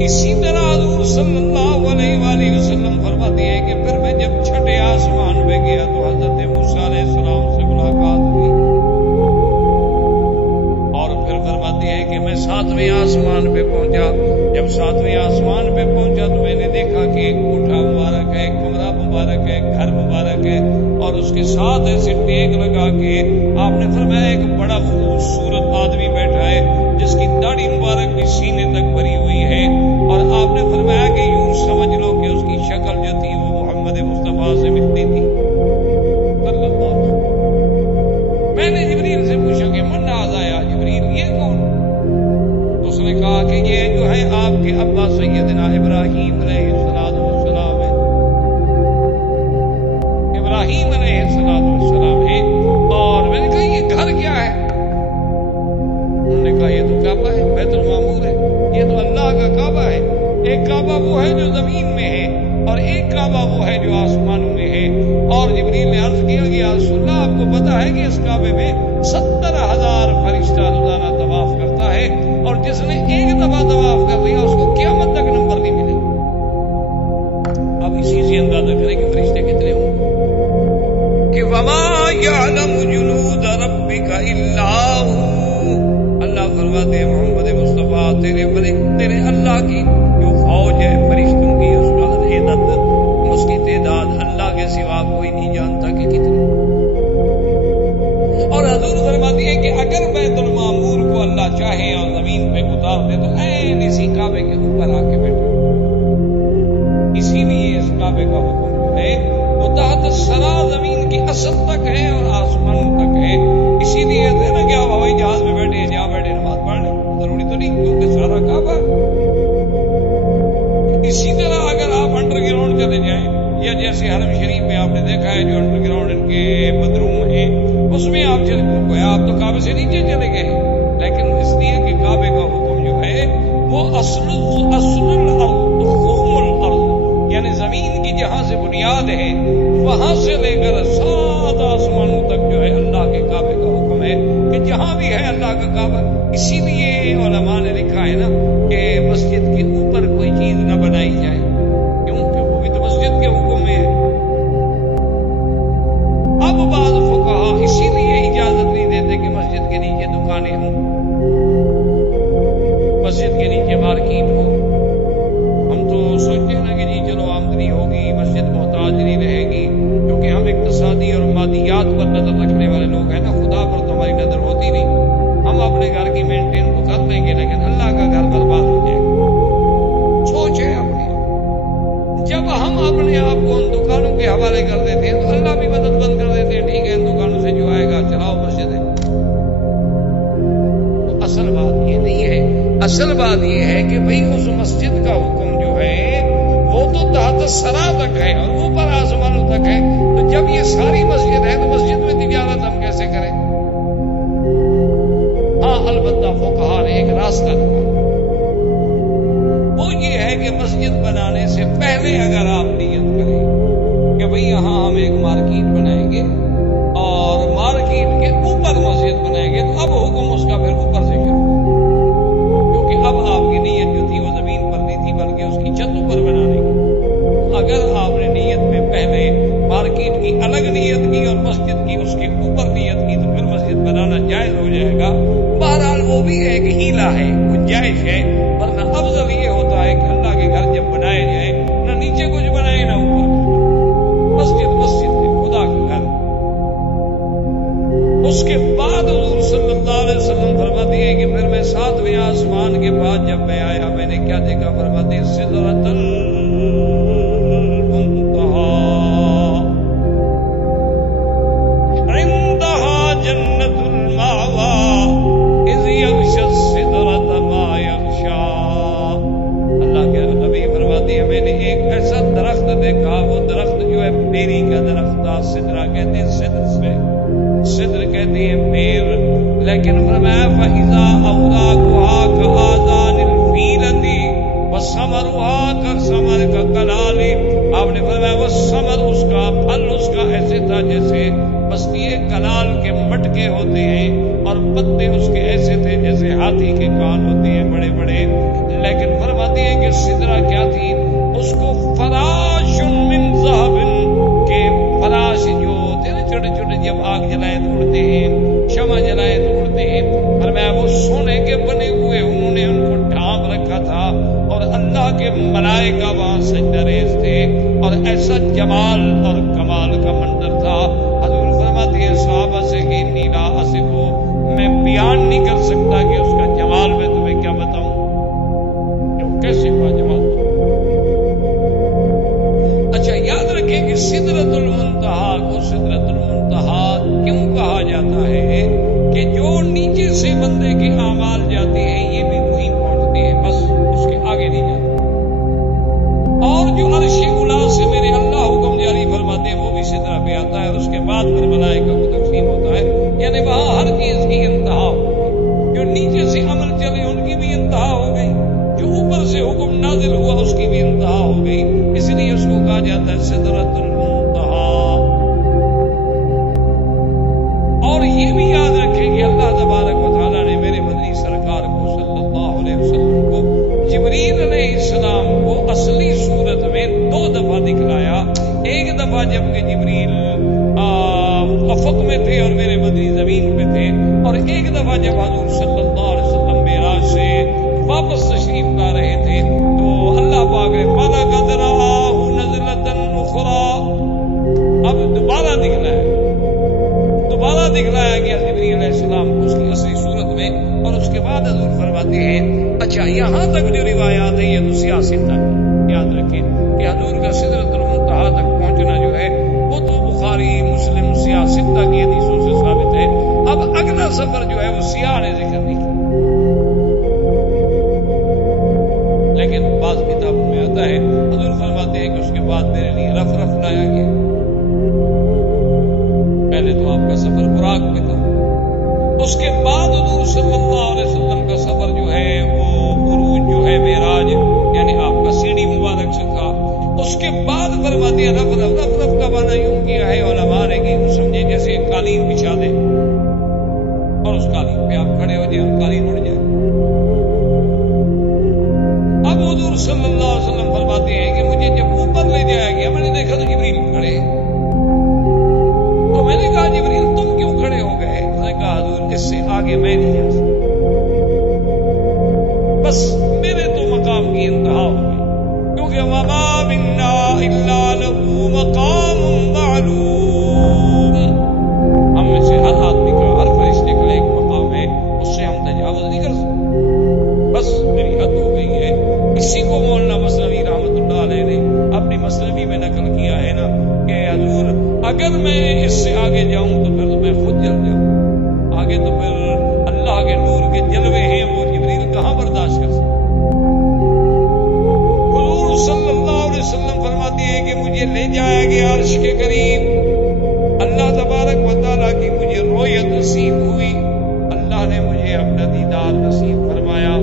اسی طرح حضور صلی اللہ علیہ وآلہ وسلم فرماتے ہیں کہ پھر میں جب چھٹے آسمان پہ گیا تو حضرت موسیٰ علیہ السلام سے ملاقات ہوئی. اور پھر فرماتے ہیں کہ میں 7ویں آسمان پہ پہنچا. جب 7ویں آسمان پہ پہنچا تو میں نے دیکھا کہ ایک کوٹھا مبارک ہے، ایک کمرہ مبارک ہے، ایک گھر مبارک ہے اور اس کے ساتھ ایسے ٹیک لگا کے آپ نے فرمایا ایک بڑا خوبصورت آدمی بیٹھا ہے جس کی داڑھی مبارک بھی سینے تک بھری ہوئی ہے. اور آپ نے فرمایا کہ یوں سمجھ لو کہ اس کی شکل جو تھی وہ محمد مصطفیٰ سے ملتی تھی صلی اللہ علیہ وسلم. میں نے جبریل سے پوچھا کہ من ھذا یا جبریل یہ کون؟ اس نے کہا کہ یہ جو ہے آپ کے ابا سیدنا ابراہیم علیہ السلام ہے. ابراہیم علیہ السلام ہے. اور میں نے کہا یہ گھر کیا ہے؟ انہوں نے کہا یہ تو کعبہ ہے، بیت المعمور ہے. یہ تو اللہ کا کعبہ ہے. ایک کعبہ وہ ہے جو زمین میں ہے اور ایک کعبہ وہ ہے جو آسمانوں میں ہے. اور جبریل نے عرض کیا کہ یا رسول اللہ آپ کو پتا ہے کہ اس کعبے میں 70,000 فرشتہ روزانہ طواف کرتا ہے اور جس نے ایک دفعہ طواف کر لیا اس کو قیامت تک نمبر نہیں ملے. اب اسی سے اندازہ کریں کہ فرشتے کتنے ہوں گے کہ وما یعلم جنود ربک الا هو. اللہ فرماتے ہیں محمد مصطفیٰ تیرے اللہ کی جو فوج ہے فرشتوں کی اس کا عدد اس کی تعداد اللہ کے سوا کوئی نہیں جانتا کہ کتنی. اور حضور فرماتی ہے کہ اگر بیت المعمور کو اللہ چاہے اور زمین پہ اتار دے تو عین اسی کعبے کے اوپر آ کے بیٹھے. اسی لیے اس کعبے کا حکم جو ہے وہ تحت سرا زمین کی اصل تک ہے اور آسمانوں تک ہے. اسی لیے نا کہ آپ ہوائی جہاز میں بیٹھے جہاں بیٹھے نماز پڑھ لیں ضروری تو نہیں کیونکہ سارا کعبہ. اسی طرح اگر آپ انڈر گراؤنڈ چلے جائیں یا جیسے حرم شریف میں آپ نے دیکھا ہے جو انڈر گراؤنڈ ان کے بدروم ہیں اس میں آپ چلے گویا آپ تو کعبے سے نیچے چلے گئے لیکن اس لیے کہ کعبے کا حکم جو ہے وہ اصل الارض خوم الارض یعنی زمین کی جہاں سے بنیاد ہے وہاں سے لے کر 7 آسمانوں تک جو ہے اللہ کے کعبے کا حکم ہے کہ جہاں بھی ہے اللہ کا کعبہ. اسی لیے علماء نے لکھا ہے نا کہ مسجد کے اوپر کوئی چیز نہ بنائی جائے کیونکہ وہ بھی تو مسجد کے حکم میں ہے. اب بعض فقہا اسی لیے اجازت نہیں دیتے کہ مسجد کے نیچے دکانیں ہوں، مسجد کے نیچے مارکیٹ ہو. ہم تو سوچتے ہیں نا کہ جی چلو آمدنی ہوگی مسجد محتاج نہیں رہے گی کیونکہ ہم اقتصادی اور مادیات پر نظر رکھنے والے لوگ ہیں نا. خدا پر تو ہماری نظر ہوتی نہیں. بات یہ ہے کہ بھئی اس مسجد کا حکم جو ہے وہ تو تحت سرا تک ہے اور اوپر آسمانوں تک ہے، تو جب یہ ساری مسجد ہے تو مسجد میں تجارت ہم کیسے کریں؟ ہاں البتہ فقہا نے ایک راستہ نکالا، وہ یہ ہے کہ مسجد بنانے سے پہلے اگر آپ نیت کریں کہ بھئی یہاں ہم ایک مارکیٹ بنائیں گے اور مارکیٹ کے اوپر مسجد بنائیں گے، تو اب حکم اس کا پھر اوپر سے شروع ہوگا، کیونکہ اب آپ کی نیت جو تھی وہ زمین پر نہیں تھی بلکہ اس کی چھت اوپر بنانے کی۔ اگر آپ نے نیت میں پہلے مارکیٹ کی الگ نیت کی اور مسجد کی اس کے اوپر نیت کی تو پھر مسجد بنانا جائز ہو جائے گا۔ بہرحال وہ بھی ایک ہیلا ہے، گنجائش ہے، ورنہ افضل یہ ہوتا ہے کہ اللہ کے گھر جب بنائے جائے نہ نیچے کچھ بنائے نہ اوپر کچھ بنائے، مسجد ہے، خدا کا گھر۔ اس کے بعد حضور صلی اللہ علیہ وسلم فرماتے ہیں کہ پھر میں 7ویں آسمان کے بعد جب میں آیا میں نے کیا دیکھا؟ فرماتے ہیں سدرۃ لیکن فرمایا فَإِذَا أَوْرَاقُهَا كَآذَانِ الْفِيلَةِ وَثَمَرُهَا كَثَمَرِ الْكَلَالِ، آپ نے فرمایا وہ ثمر اس کا، پھل اس کا ایسے تھا جیسے بستی کلال کے مٹکے ہوتے ہیں، اور پتے اس کے ایسے تھے جیسے ہاتھی کے کان ہوتے ہیں بڑے بڑے۔ لیکن فرماتے ہیں کہ سدرہ کیا تھی؟ اس کو فراش من ذهب کے فراش جو ہوتے ہیں چھوٹے چھوٹے، جب آگ جلائیں تو اڑتے ہیں، شمع جلائیں تو اڑتے ہیں، فرمایا وہ سونے کے بنے ہوئے انہوں نے ان کو ڈھانپ رکھا تھا، اور اللہ کے ملائکہ وہاں سجدہ ریز تھے، اور ایسا جمال اور کمال کا منظر تھا۔ حضور فرماتے ہیں صحابہ سے کہ انی لا اصفو، میں بیان نہیں کر سکتا کہ اس کا جمال میں تمہیں کیا بتاؤں، کیسے ہوا جمال۔ اچھا یاد رکھیں کہ سدرۃ المنتہا کو سدرۃ المنتہا کیوں کہا جاتا ہے؟ کہ جو نیچے سے بندے کے اعمال جاتے ہیں یہ بھی وہیں پہنچتے ہیں، بس اس کے آگے نہیں جاتے، اور جو عرش اولا سے میرے اللہ حکم جاری فرماتے ہیں وہ بھی سدرہ پہ آتا ہے، اس کے بعد پھر ملائکہ کو تقسیم ہوتا ہے، یعنی وہاں ہر چیز کی انتہا ہو گئی، جو نیچے سے عمل چلے ان کی بھی انتہا ہو گئی، جو اوپر سے حکم نازل ہوا اس کی بھی انتہا ہو گئی، اس لیے اس کو کہا جاتا ہے سدرۃ المنتہا۔ اور یہ بھی یاد رکھیں کہ اللہ تبارک و تعالیٰ نے میرے مدنی سرکار کو صلی اللہ علیہ وسلم کو جبریل علیہ السلام کو اصلی صورت میں 2 دفعہ دکھلایا، ایک دفعہ جب کہ جبریل افق میں تھے اور میرے مدنی زمین پہ تھے، اور ایک دفعہ جب حضور صلی اللہ علیہ وسلم معراج سے واپس تشریف لا رہے تھے تو اللہ پاک نے فَلَقَدْ رَآهُ نَزْلَةً أُخْرَىٰ، اب دوبارہ دکھلایا گیا جبریل علیہ السلام کو اس کی اصلی صورت میں، اور اس کے بعد حضور فرماتے ہیں اچھا یہاں تک جو روایات ہیں یہ تو سیاست تک یاد رکھیں کہ حضور کا سدرۃ المنتہا تک پہنچنا جو ہے وہ تو بخاری مسلم سیاست کی حدیثوں سے ثابت ہے۔ اب اگلا سفر جو ہے وہ سیاح نے ذکر نہیں کیا، لیکن بعض کتابوں میں آتا ہے حضور فرماتے ہیں کہ اس کے بعد میرے لیے رف لایا گیا۔ پہلے تو آپ کا سفر براق میں تھا، اس کے بعد حضور صلی اللہ علیہ وسلم کا سفر جو ہے وہ عروج جو ہے معراج، یعنی آپ کا سیڑھی مبارک سے تھا۔ اس کے بعد فرماتے ہیں رف کا معنی یوں کیا ہے علماء نے کہ سمجھے جیسے قالین بچھا دیں اور اس قالین پہ آپ کھڑے ہو جائیں اور قالین اڑ جائے۔ اب حضور صلی اللہ علیہ وسلم فرماتے ہیں کہ مجھے جب اوپر لے جایا گیا میں نے دیکھا تو جبریل کھڑے، تو میں نے کہا جبریل تم کیوں کھڑے ہو گئے؟ اس نے کہا حضور اس سے آگے میں نہیں جا سکتا، بس میرے تو مقام کی انتہا ہو گئی، کیونکہ وما منا الا له مقام معلوم، ہم میں سے ہر آدمی کا ہر فرشتے کا ایک مقام ہے، اس سے ہم تجاوز نہیں کر سکتے، بس میری حد ہو گئی ہے۔ اسی کو مولانا مثنوی رحمۃ اللہ علیہ نے اپنی مثنوی میں نقل کیا ہے نا کہ حضور اگر میں اس سے آگے جاؤں تو پھر میں خود جل جاؤں، آگے تو پھر اللہ کے نور کے جلوے ہیں وہ جبریل کہاں برداشت کر سکتے۔ وسلم فرماتے ہیں کہ مجھے لے جایا گیا عرش کے قریب، اللہ تبارک و تعالیٰ کی مجھے رویت نصیب ہوئی، اللہ نے مجھے اپنا دیدار نصیب فرمایا،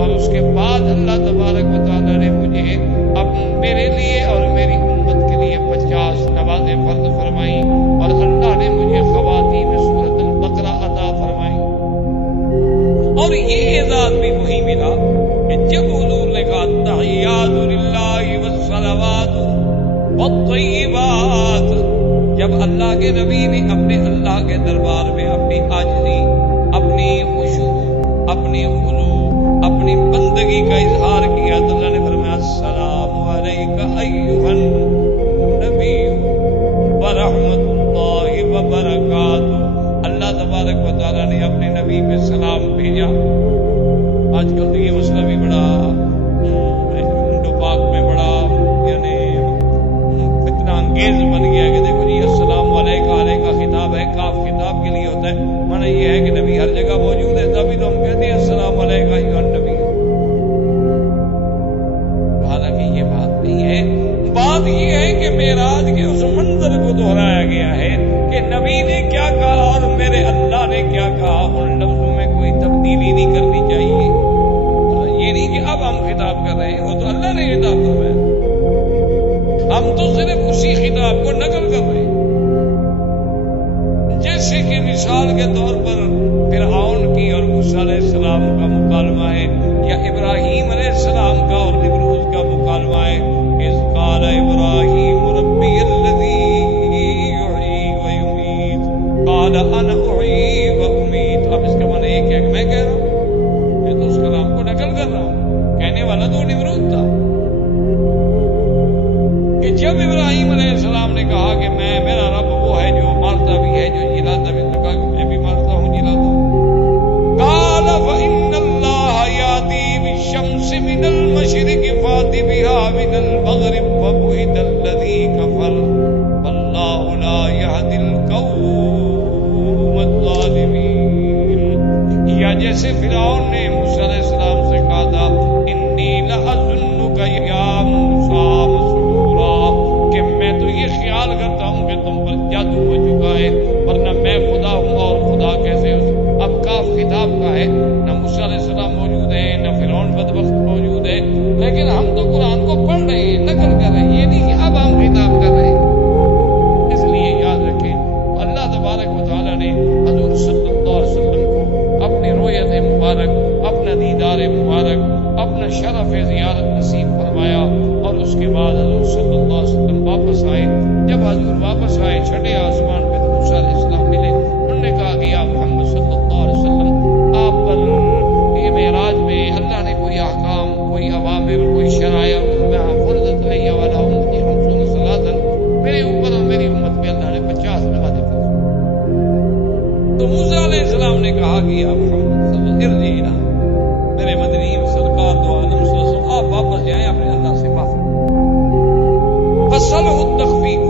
اور اس کے بعد اللہ تبارک و تعالیٰ نے مجھے اب میرے لیے اور میری امت کے لیے 50 نمازیں فرض فرمائی، اور اللہ نے مجھے خواتین میں سورۃ البقرہ عطا فرمائی۔ اور یہ اعزاز بھی وہی ملا کہ جب حضور نے کہا تحیات للہ والصلوات والطیبات، جب اللہ کے نبی نے اپنے اللہ کے دربار میں اپنی عاجزی، اپنی خشوع، اپنی خضوع، اپنی بندگی کا اظہار کیا تو اللہ نے فرمایا السلام علیک ایھا النبی ورحمۃ اللہ وبرکاتہ۔ اللہ تبارک و تعالیٰ نے اپنے نبی پہ سلام بھیجا۔ آج کل تو یہ مسئلہ بھی بڑا انڈو پاک میں بڑا یعنی فتنہ انگیز بن گیا کہ دیکھو جی السلام علیکہ، علیکہ خطاب ہے، کاف خطاب کے لیے ہوتا ہے، معنی یہ ہے کہ نبی ہر جگہ موجود ہے، تبھی تو ہم کہتے ہیں السلام علیکہ ایھا النبی۔ حالانکہ یہ بات نہیں ہے، بات یہ ہے کہ معراج کے اس منظر کو دہرایا گیا ہے کہ نبی نے کیا کہا اور میرے اللہ نے کیا کہا، ان لفظوں میں کوئی تبدیلی نہیں کرنی چاہیے۔ یہ نہیں کہ اب ہم خطاب کر رہے ہیں، وہ تو اللہ نے خطاب کروایا، ہم تو صرف اسی خطاب کو نقل کر رہے ہیں۔ جیسے کہ مثال کے طور پر فرعون کی اور موسیٰ علیہ السلام کا مکالمہ ہے، یا ابراہیم علیہ السلام کا اور نمرود کا مکالمہ ہے، اذ قال ابراہیم ربی الذی یحیی و یمیت قال انا احیی و امیت۔ اب اس کا معنی یہ کیا کہ میں کہہ رہا ہوں، میں تو اس کلام کو نقل کر رہا ہوں، کہنے والا تو نمرود تھا۔ کہ جب ابراہیم علیہ السلام نے کہا کہ میرا رب وہ ہے جو مارتا بھی ہے، جو جلاتا بھی، تو کہا کہ میں بھی مارتا ہوں، جلاتا ہوں۔ قال فإن اللہ یأتی بالشمس من المشرق فأت بها من المغرب فبہت الذی کفر واللہ لا یہدی القوم الظالمین۔ یا جیسے فرعون نے موسیٰ علیہ السلام سے کہا تھا انی لأظنک یا موسیٰ مسحورا، کہ میں تو یہ خیال کرتا ہوں کہ تم پر جادو ہو چکا ہے، ورنہ میں خدا ہوں اور خدا کیسے ہو۔ اب کاف خطاب کا ہے، نہ موسیٰ علیہ السلام موجود ہے، نہ فرعون بدبخت موجود ہے، لیکن ہم تو قرآن کو پڑھ رہے ہیں، نقل کر رہے ہیں، یہ نہیں کہ اب ہم خطاب کر رہے ہیں۔ اس لیے یاد رکھیں اللہ تبارک و تعالیٰ نے حضور صلی اللہ علیہ وسلم کو اپنی رویت مبارک، اپنا دیدار مبارک، اپنا شرف زیارت نصیب فرمایا، اور اس کے بعد حضور صلی اللہ علیہ وسلم واپس آئے۔ جب حضور واپس آئے چھٹے آسمان پہ تو موسیٰ علیہ السلام ملے، انہوں نے کہا کہ یا محمد صلی اللہ علیہ وسلم، آپ پر یہ معراج میں اللہ نے کوئی احکام، کوئی اوامر، کوئی شرائع فرضت علیہ وعلی امتی 50 صلاۃ، میرے اوپر اور میری امت پہ اللہ نے 50 نمازیں فرض۔ تو موسیٰ علیہ السلام نے کہا کہ یا محمد صلی اللہ علیہ وسلم، میرے مدنی سرکار دو عالم صلی اللہ علیہ وسلم، آپ واپس جائیں اپنے اللہ سے معافی، فصلہ التخفیف،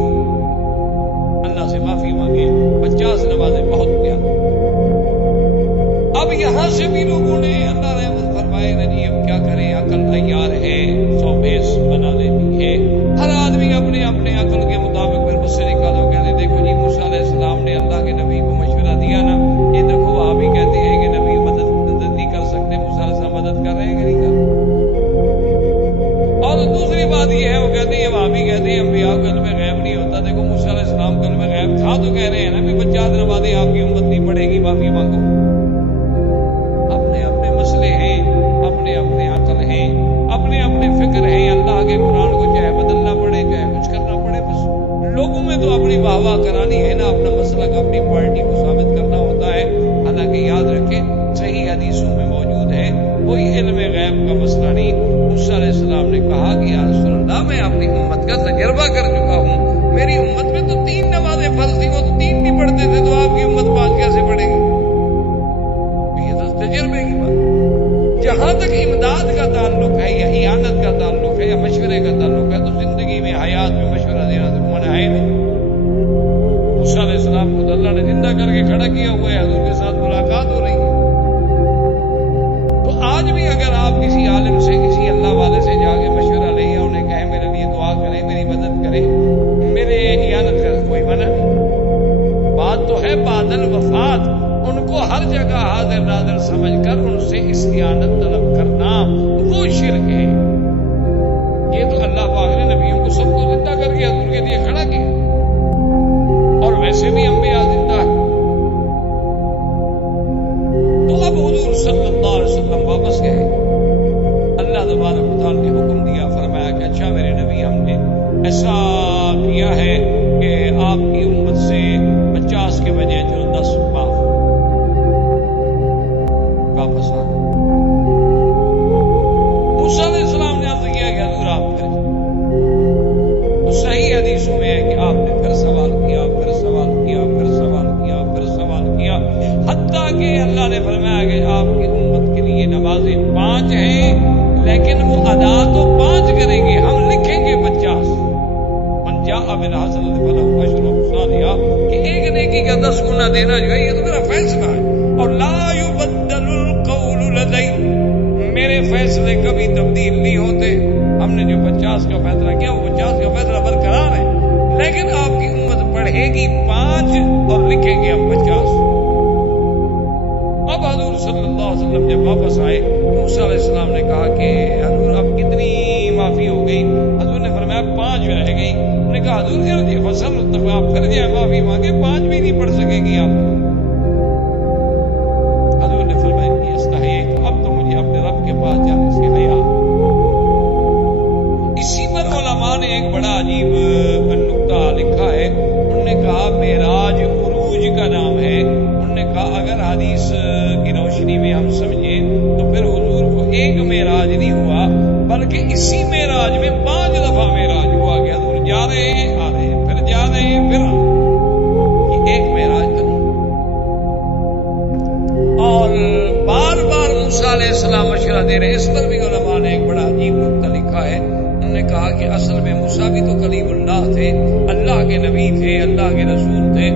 اللہ سے معافی مانگے، 50 نمازیں بہت کیا۔ اب یہاں سے بھی لوگوں نے اللہ رحمت فرمائے نا جی اب کیا کریں، عقل عیار ہے، 100 بیس بنا دیتی ہے، ہر آدمی اپنے اپنے عقل کے مطابق پھر مجھ سے نکالو، کہتے دیکھو جی موسیٰ علیہ السلام نے اللہ کے نبی کو مشورہ دیا نا، یہ دیکھو آپ ہی کہتے ہیں کہ نبی مدد نہیں کر سکتے، موسیٰ علیہ السلام مدد کر رہے ہیں کہ نہیں کر رہے۔ اور دوسری بات یہ ہے وہ کہتے ہیں وہاں بھی کہتے ہیں انبیاء کو علم غیب نہیں ہوتا، دیکھو موسیٰ علیہ السلام کو علم غیب تھا تو کہہ رہے ہیں نا بھی 50 نمازیں آپ کی امت نہیں پڑھے گی، معافی مانگو۔ اپنے اپنے مسئلے ہیں، اپنے اپنے عقل ہیں، اپنے اپنے فکر ہیں، اللہ کے قرآن کو چاہے بدلنا پڑے چاہے کچھ کرنا پڑے، بس لوگوں میں تو اپنی واہ واہ کرانی ہے نا، اپنا مسلک اپنی پارٹی کو ثابت کرنا ہوتا ہے۔ حالانکہ یاد رکھیں صحیح حدیثوں میں موجود ہے کوئی علم غیب کا مسئلہ نہیں۔ موسیٰ علیہ السلام نے کہا کہ یا رسول اللہ میں اپنی امت کا تجربہ کر چکا ہوں، میری امت میں تو 3 نمازیں فرض تھی، وہ تو 3 نہیں پڑھتے تھے، تو آپ کی امت 5 کیسے پڑھے گی؟ یہ تو تجربے کی بات۔ جہاں تک امداد کا تعلق ہے یا اعانت کا تعلق ہے یا مشورے کا تعلق ہے تو زندگی میں حیات میں مشورہ دینا تو منع ہے نہیں۔ موسیٰ علیہ السلام کو اللہ نے زندہ کر کے کھڑا کیا ہوا ہے، حضور کے ساتھ ملاقات ہو رہی ہے۔ تو آج بھی اگر آپ کسی عالم سے، کسی اللہ والے سے جا کے مشورہ لیں یا انہیں کہیں میرے لیے دعا کریں ہر جگہ حاضر ناظر سمجھ کر ان سے استعانت طلب کرنا وہ شرک ہے۔ یہ تو اللہ پاک نے نبیوں کو سب کو زندہ کر کے حضور کے لیے کھڑا کیا، اور ویسے بھی انبیاء زندہ ہے۔ تو اب حضور صلی اللہ علیہ وسلم واپس گئے، اللہ تبارک و تعالیٰ نے حکم دیا، فرمایا کہ اچھا میرے نبی، ہم نے ایسا کیا ہے کہ آپ کی امت سے 50 کے بجائے چلو 10 واپس آ گئے۔ موسیٰ علیہ السلام نے عرض کیا کہ حضور آپ پھر، تو صحیح حدیثوں میں ہے کہ آپ نے پھر سوال کیا، پھر سوال کیا، پھر سوال کیا، پھر سوال کیا، حتیٰ کہ اللہ نے فرمایا کہ آپ کی امت کے لیے نمازیں 5 ہیں، لیکن وہ ادا تو 5 کریں گے، ہم لکھیں گے 50۔ من جاء بالحسنۃ فلہ عشر امثالہا، کہ ایک نیکی کا 10 گنا دینا جو ہے یہ تو میرا فیصلہ ہے، اور لا یبدل القول لدی، میرے فیصلے کبھی تبدیل نہیں ہوتے۔ ہم نے جو 50 کا فیصلہ کیا وہ 50 کا فیصلہ برقرار ہے، لیکن آپ کی امت پڑھے گی 5 اور لکھیں گے ہم 50۔ اب حضور صلی اللہ علیہ وسلم جب واپس آئے، موسیٰ علیہ السلام نے کہا کہ حضور اب کتنی معافی ہو گئی؟ حضور نے فرمایا 5 رہ گئی۔ انہوں نے کہا حضور ارجع فصل، تب آپ پھر جائے معافی مانگے، 5 بھی نہیں پڑھ سکے گی آپ۔ حضور نے فرمایا کہ استحییت، اب تو مجھے اپنے رب کے پاس جانے سے حیا۔ اسی پر علماء نے ایک بڑا عجیب نکتہ لکھا ہے، انہوں نے کہا معراج عروج کا نام ہے۔ انہوں نے کہا اگر حدیث کی روشنی میں ہم سمجھیں تو پھر حضور کو ایک معراج نہیں ہوا، بلکہ اسی معراج میں 5 دفعہ معراج ہوا کہ حضور جا رہے ہیں آ رہے ہیں، پھر جا رہے ہیں پھر آ رہے ہیں، یہ ایک معراج تو نہیں۔ اور بار بار موسیٰ علیہ السلام مشورہ دے رہے ہیں، اس پر بھی علماء نے ایک بڑا عجیب نکتہ لکھا ہے۔ انہوں نے کہا کہ اصل میں موسیٰ بھی تو کلیم اللہ تھے، اللہ کے نبی تھے، اللہ کے رسول تھے۔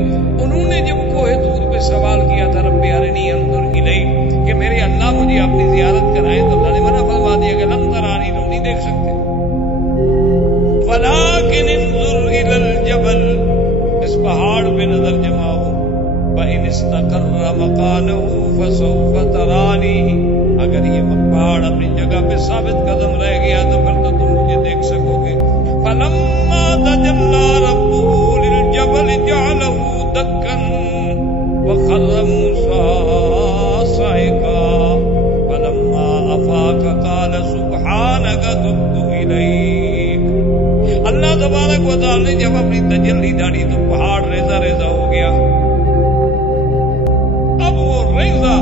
انہوں نے جب کوہ طور پہ سوال کیا تھا رب ارنی انظر الیک، کہ میرے اللہ مجھے اپنی زیارت کرائیں، تو اللہ نے منع فرما دیا کہ لن ترانی، تم نہیں دیکھ سکتے، ولکن انظر الی الجبل، اس پہاڑ پہ نظر جماؤ، فإن استقر مکانہ فسوف ترانی، اگر یہ پہاڑ اپنی جگہ پہ ثابت قدم رہ گیا تو پھر تو تم مجھے دیکھ سکو گے۔ فلما تجلی ربہ للجبل جعلہ دکا وخر موسیٰ صعقا فلما افاق قال سبحانک تبت الیک۔ اللہ تبارک و تعالی نے جب اپنی تجلی ڈالی تو پہاڑ ریزہ ریزہ ہو گیا۔ اب وہ ریزہ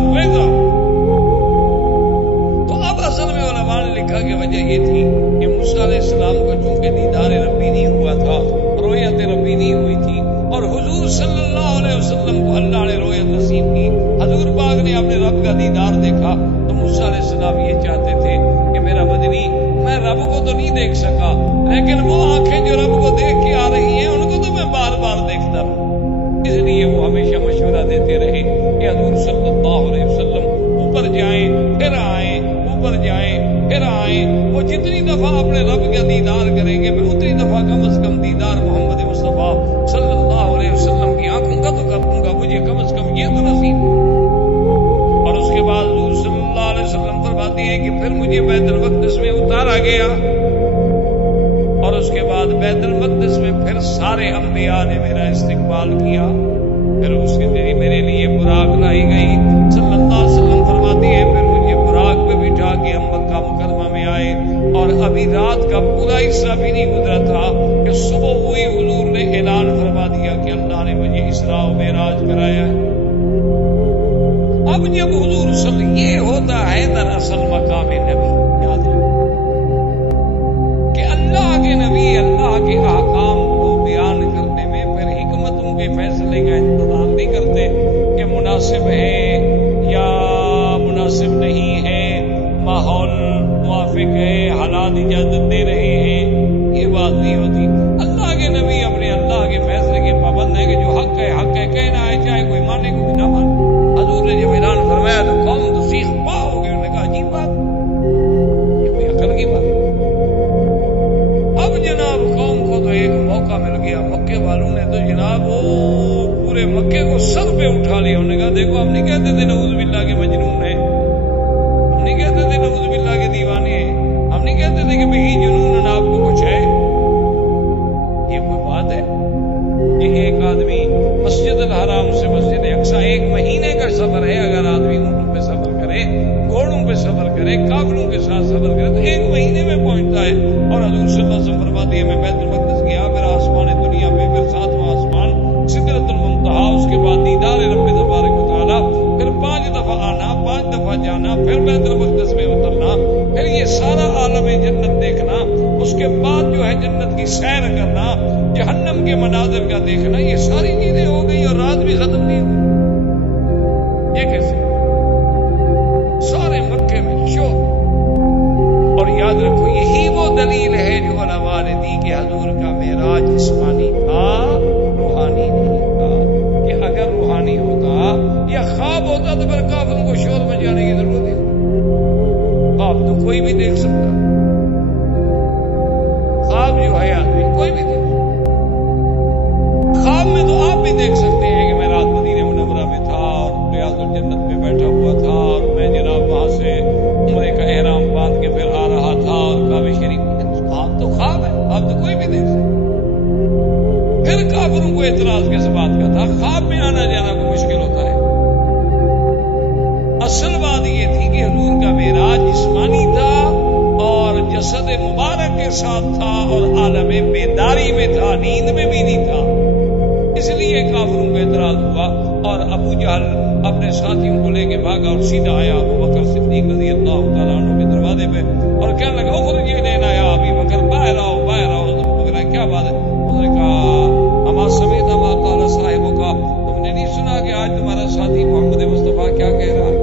تو اب اصل میں علماء نے لکھا کہ وجہ یہ تھی کہ موسیٰ علیہ السلام کو چونکہ دیدار ربی نہیں ہوا تھا، رویت ربی نہیں ہوئی تھی، اور حضور صلی اللہ علیہ وسلم کو اللہ نے رویت نصیب کی، حضور پاک نے اپنے رب کا دیدار دیکھا، تو موسیٰ علیہ السلام یہ چاہتے تھے کہ میرا مدنی، میں رب کو تو نہیں دیکھ سکا، لیکن وہ آنکھیں جو رب کو دیکھ کے آ رہی ہیں ان کو تو میں بار بار دیکھتا رہوں۔ اس لیے وہ ہمیشہ مشورہ دیتے رہے کہ حضور صلی اللہ علیہ وسلم اوپر جائیں پھر آئیں، اوپر جائیں پھر آئیں، وہ جتنی دفعہ اپنے رب کا دیدار کریں گے میں اتنی دفعہ کم از کم دیدار محمد مصطفیٰ صلی اللہ علیہ وسلم کی آنکھوں کا تو کر دوں گا، مجھے کم از کم یہ تو نصیب ہو۔ اور اس کے بعد حضور صلی اللہ علیہ وسلم فرماتی ہے کہ پھر مجھے بیت المقدس میں اتارا گیا، اور اس کے بعد بیت المقدس میں پھر سارے انبیاء نے میرا استقبال کیا، پھر اس کے ذریعے میرے لیے براق لائی گئی۔ صلی اللہ علیہ وسلم فرماتی ہے پھر مجھے براق پہ بٹھا کے ہم مکہ مکرمہ میں آئے، اور ابھی رات کا پورا حصہ بھی نہیں گزرا تھا کہ صبح ہوئی، حضور نے اعلان فرما دیا کہ اللہ نے مجھے اسراء و معراج کرایا ہے۔ اب جب حضور صلی یہ ہوتا ہے دراصل مقام نبی، یاد رکھو کہ اللہ کے نبی اللہ کے احکام کو بیان کرنے میں پھر حکمتوں کے فیصلے کا انتظام نہیں کرتے کہ مناسب ہے یا مناسب نہیں ہے، ماحول موافق ہے، حالات اجازت دے رہے ہیں، یہ بات نہیں ہوتی۔ اللہ کے نبی اپنے اللہ کے فیصلے کے پابند ہیں کہ جو حق ہے کہنا ہے، چاہے کوئی مانے کوئی نہ مانے۔ حضور نے جب اعلان فرمایا تو قوم تو سیخ پا ہو گئی، انہوں نے کہا عجیب بات، یہ کوئی عقل کی بات۔ اب جناب قوم کو تو ایک موقع مل گیا، مکے والوں نے تو جناب وہ پورے مکے کو سر پہ اٹھا لیا. انہوں نے کہا دیکھو ہم نہیں کہتے تھے نعوذ باللہ کے مجنون ہے, ہم نہیں کہتے تھے نعوذ باللہ کے دیوانے ہیں, ہم نہیں کہتے تھے کہ بھئی جنون آپ کو کچھ ہے. یہ کوئی بات ہے کہ ایک آدمی مسجد الحرام سے مسجد اقصی 1 مہینے کا سفر ہے, اگر آدمی اونٹوں پہ سفر کرے, گھوڑوں پہ سفر کرے, قافلوں کے ساتھ سفر کرے تو 1 مہینے میں پہنچتا ہے. اور حضور صلی اللہ علیہ وسلم فرماتے ہیں میں بیت المقدس گیا, پھر آسمان دنیا پہ, پھر 7واں آسمان سدرۃ المنتہا, اس کے بعد دیدار رب تبارک و تعالیٰ, پھر 5 دفعہ آنا, 5 دفعہ جانا, پھر بیت المقدس میں اترنا, پھر یہ سارا عالم جنت دیکھنا, اس کے بعد جو ہے جنت کی سیر کرنا, جہنم کے مناظر کا دیکھنا, یہ ساری چیزیں ہو گئی اور رات بھی ختم نہیں ہوئی. یہ کیسے سارے مکے میں شور. اور یاد رکھو یہی وہ دلیل ہے جو علماء نے دی کہ حضور کا معراج جسمانی تھا, روحانی نہیں تھا. کہ اگر روحانی ہوتا یا خواب ہوتا تو پھر کافروں کو شور مچانے کی ضرورت ہے. خواب تو کوئی بھی دیکھ سکتا, خواب جو ہے آدمی کوئی بھی دیکھ, خواب میں تو آپ بھی دیکھ سکتے ہیں کہ میں رات مدینہ منورہ میں تھا اور ریاض الجنت میں بیٹھا ہوا تھا, اور میں جناب وہاں سے عمرے کا احرام باندھ کے پھر آ رہا تھا اور کعبہ شریف. خواب تو خواب ہے, خواب تو کوئی بھی دیکھ سکتا. پھر کافروں کو اعتراض کس بات کا تھا؟ خواب میں آنا جانا کو مشکل ہوتا ہے. اصل بات یہ تھی کہ حضور کا معراج جسمانی تھا اور جسد مبارک کے ساتھ تھا اور عالم بیداری میں تھا, نیند میں بھی نہیں تھا. اس لیے کافروں کو اعتراض ہوا اور ابو جہل اپنے ساتھیوں کو لے کے بھاگا اور سیدھا آیا ابو بکر صدیق رضی اللہ تعالیٰ عنہ کے دروازے پہ اور کہنے لگا اخرج الینا یا ابی بکر, باہر آؤ باہر آؤ. کیا بات ہے؟ انہوں نے کہا اما سمیت ما قال صاحبوں کا, تم نے نہیں سنا کہ آج تمہارا ساتھی محمد مصطفیٰ کیا کہہ رہا ہے؟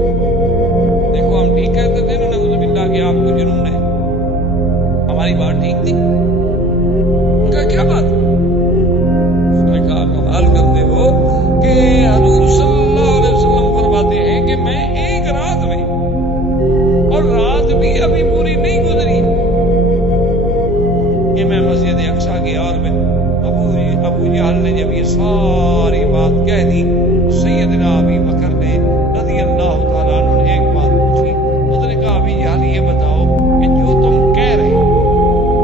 دیکھو ہم ٹھیک کہتے تھے نا نعوذ باللہ کہ آپ کو جنون ہے, ہماری بات ٹھیک تھی. ان کا کیا بات؟ اس نے کہا کمال کرتے ہو کہ حضور صلی اللہ علیہ وسلم فرماتے ہیں کہ میں ایک رات میں, اور رات بھی ابھی پوری نہیں گزری, کہ میں مسجد اقصی گیا اور میں ابو جہل نے جب یہ ساری بات کہہ دی, سیدنا ابی بکر نے رضی اللہ تعالیٰ عنہ نے ایک بات پوچھی. اس نے کہا ابی جہل یہ بتاؤ کہ جو تم کہہ رہے ہو,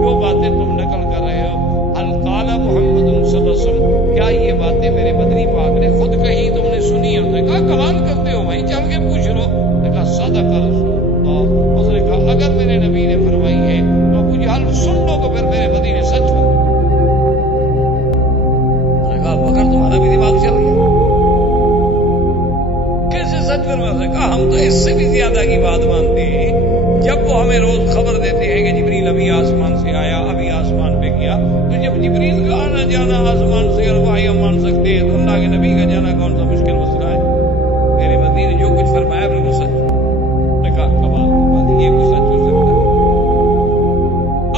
جو باتیں تم نقل کر رہے ہو, القال محمد صلی اللہ علیہ وسلم, کیا یہ باتیں میرے مدنی پاک نے خود کہی تم نے سنی ہے؟ اس نے کہا کمال کرتے ہو بھائی, چل کے پوچھ لو. اس نے کہا صدق رسول اللہ. اس نے کہا اگر میرے نبی نے فرمائی ہے تو ابو جہل سن لو تو پھر میرے مدینے سچ ہو. اس نے کہا بکر تمہارا بھی دماغ چل گیا, کیسے سچ فرما؟ اس نے کہا ہم تو اس سے بھی زیادہ کی بات مانتے ہیں. جب وہ ہمیں روز خبر دیتے ہیں کہ جبریل ابھی آسمان سے آیا, ابھی آسمان پہ گیا, تو جب جبریل کا آنا جانا آسمان سے اور وحی ہم مان سکتے ہیں تو اللہ کے نبی کا جانا کون سا مشکل مسئلہ ہے؟ میرے مدنی نے جو کچھ فرمایا بالکل سچ. میں کہا کمال کی بات, یہ کچھ سچ ہو سکتا ہے؟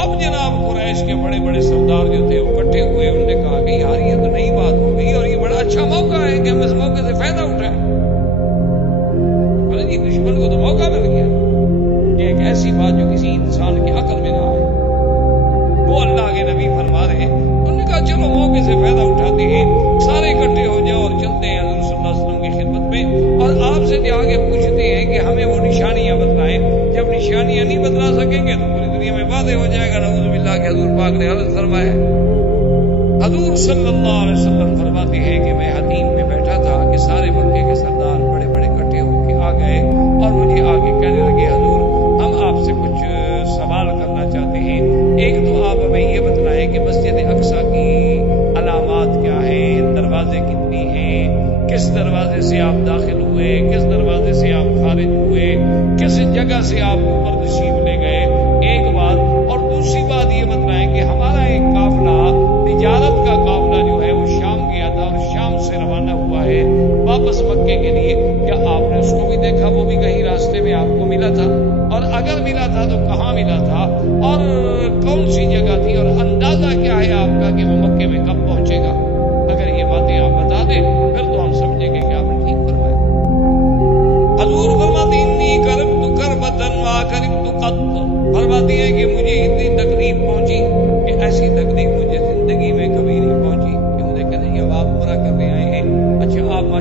اب جناب قریش کے بڑے بڑے سردار جو تھے وہ اکٹھے ہوئے, انہوں نے کہا کہ یار یہ تو نئی بات ہو گئی اور یہ بڑا اچھا موقع ہے کہ ہم اس موقع سے فائدہ اٹھائیں. جی دشمن کو تو موقع مل گیا, ایک ایسی بات جو کسی انسان کی عقل میں نہ آئے, وہ اللہ کے نبی فرما رہے ہیں. انہوں نے کہا چلو موقع سے فائدہ اٹھاتے ہیں, سارے اکٹھے ہو جاؤ اور چلتے ہیں حضور صلی اللہ علیہ وسلم کی خدمت میں اور آپ سے جا کے پوچھتے ہیں کہ ہمیں وہ نشانیاں بتلائیں. جب نشانیاں نہیں بتلا سکیں گے تو پوری دنیا میں واضح ہو جائے گا نعوذ باللہ کہ حضور پاک نے غلط فرمایا. حضور صلی اللہ علیہ وسلم فرماتے ہیں کہ میں حتیم میں بیٹھا تھا کہ سارے مکے کے سردار بڑے بڑے اکٹھے ہو کے آ گئے اور مجھے آگے کہنے لگے حضور ہم آپ سے کچھ سوال کرنا چاہتے ہیں. ایک تو آپ ہمیں یہ بتلائیں کہ مسجد اقصی کی علامات کیا ہیں, دروازے کتنی ہیں, کس دروازے سے آپ داخل ہوئے, کس دروازے سے آپ خارج ہوئے, کس جگہ سے آپ اوپر تشریف لے گئے, ایک بات. اور دوسری بات یہ بتلائیں کہ ہمارا ایک قافلہ, تجارت کا قافلہ جو ہے وہ شام گیا تھا اور شام سے روانہ ہوا ہے واپس مکے کے لیے, کیا آپ نے اس کو بھی دیکھا؟ وہ بھی کہیں راستے میں آپ کو ملا تھا, اور اگر ملا تھا تو کہاں ملا تھا اور کون سی جگہ تھی, اور اندازہ کیا ہے آپ کا کہ وہ مکے میں کب پہنچے گا؟ اگر یہ باتیں آپ بتا دیں پھر تو ہم سمجھیں گے کہ آپ نے ٹھیک فرمایا. حضور فرماتے انی کربت کربتن ما کربت قط, فرماتی ہے کہ مجھے اتنی تکلیف پہنچی کہ ایسی تکلیف مجھے زندگی میں کبھی نہیں پہنچی. کہ مجھے کہتے ہیں اب آپ عمرہ کرنے آئے ہیں,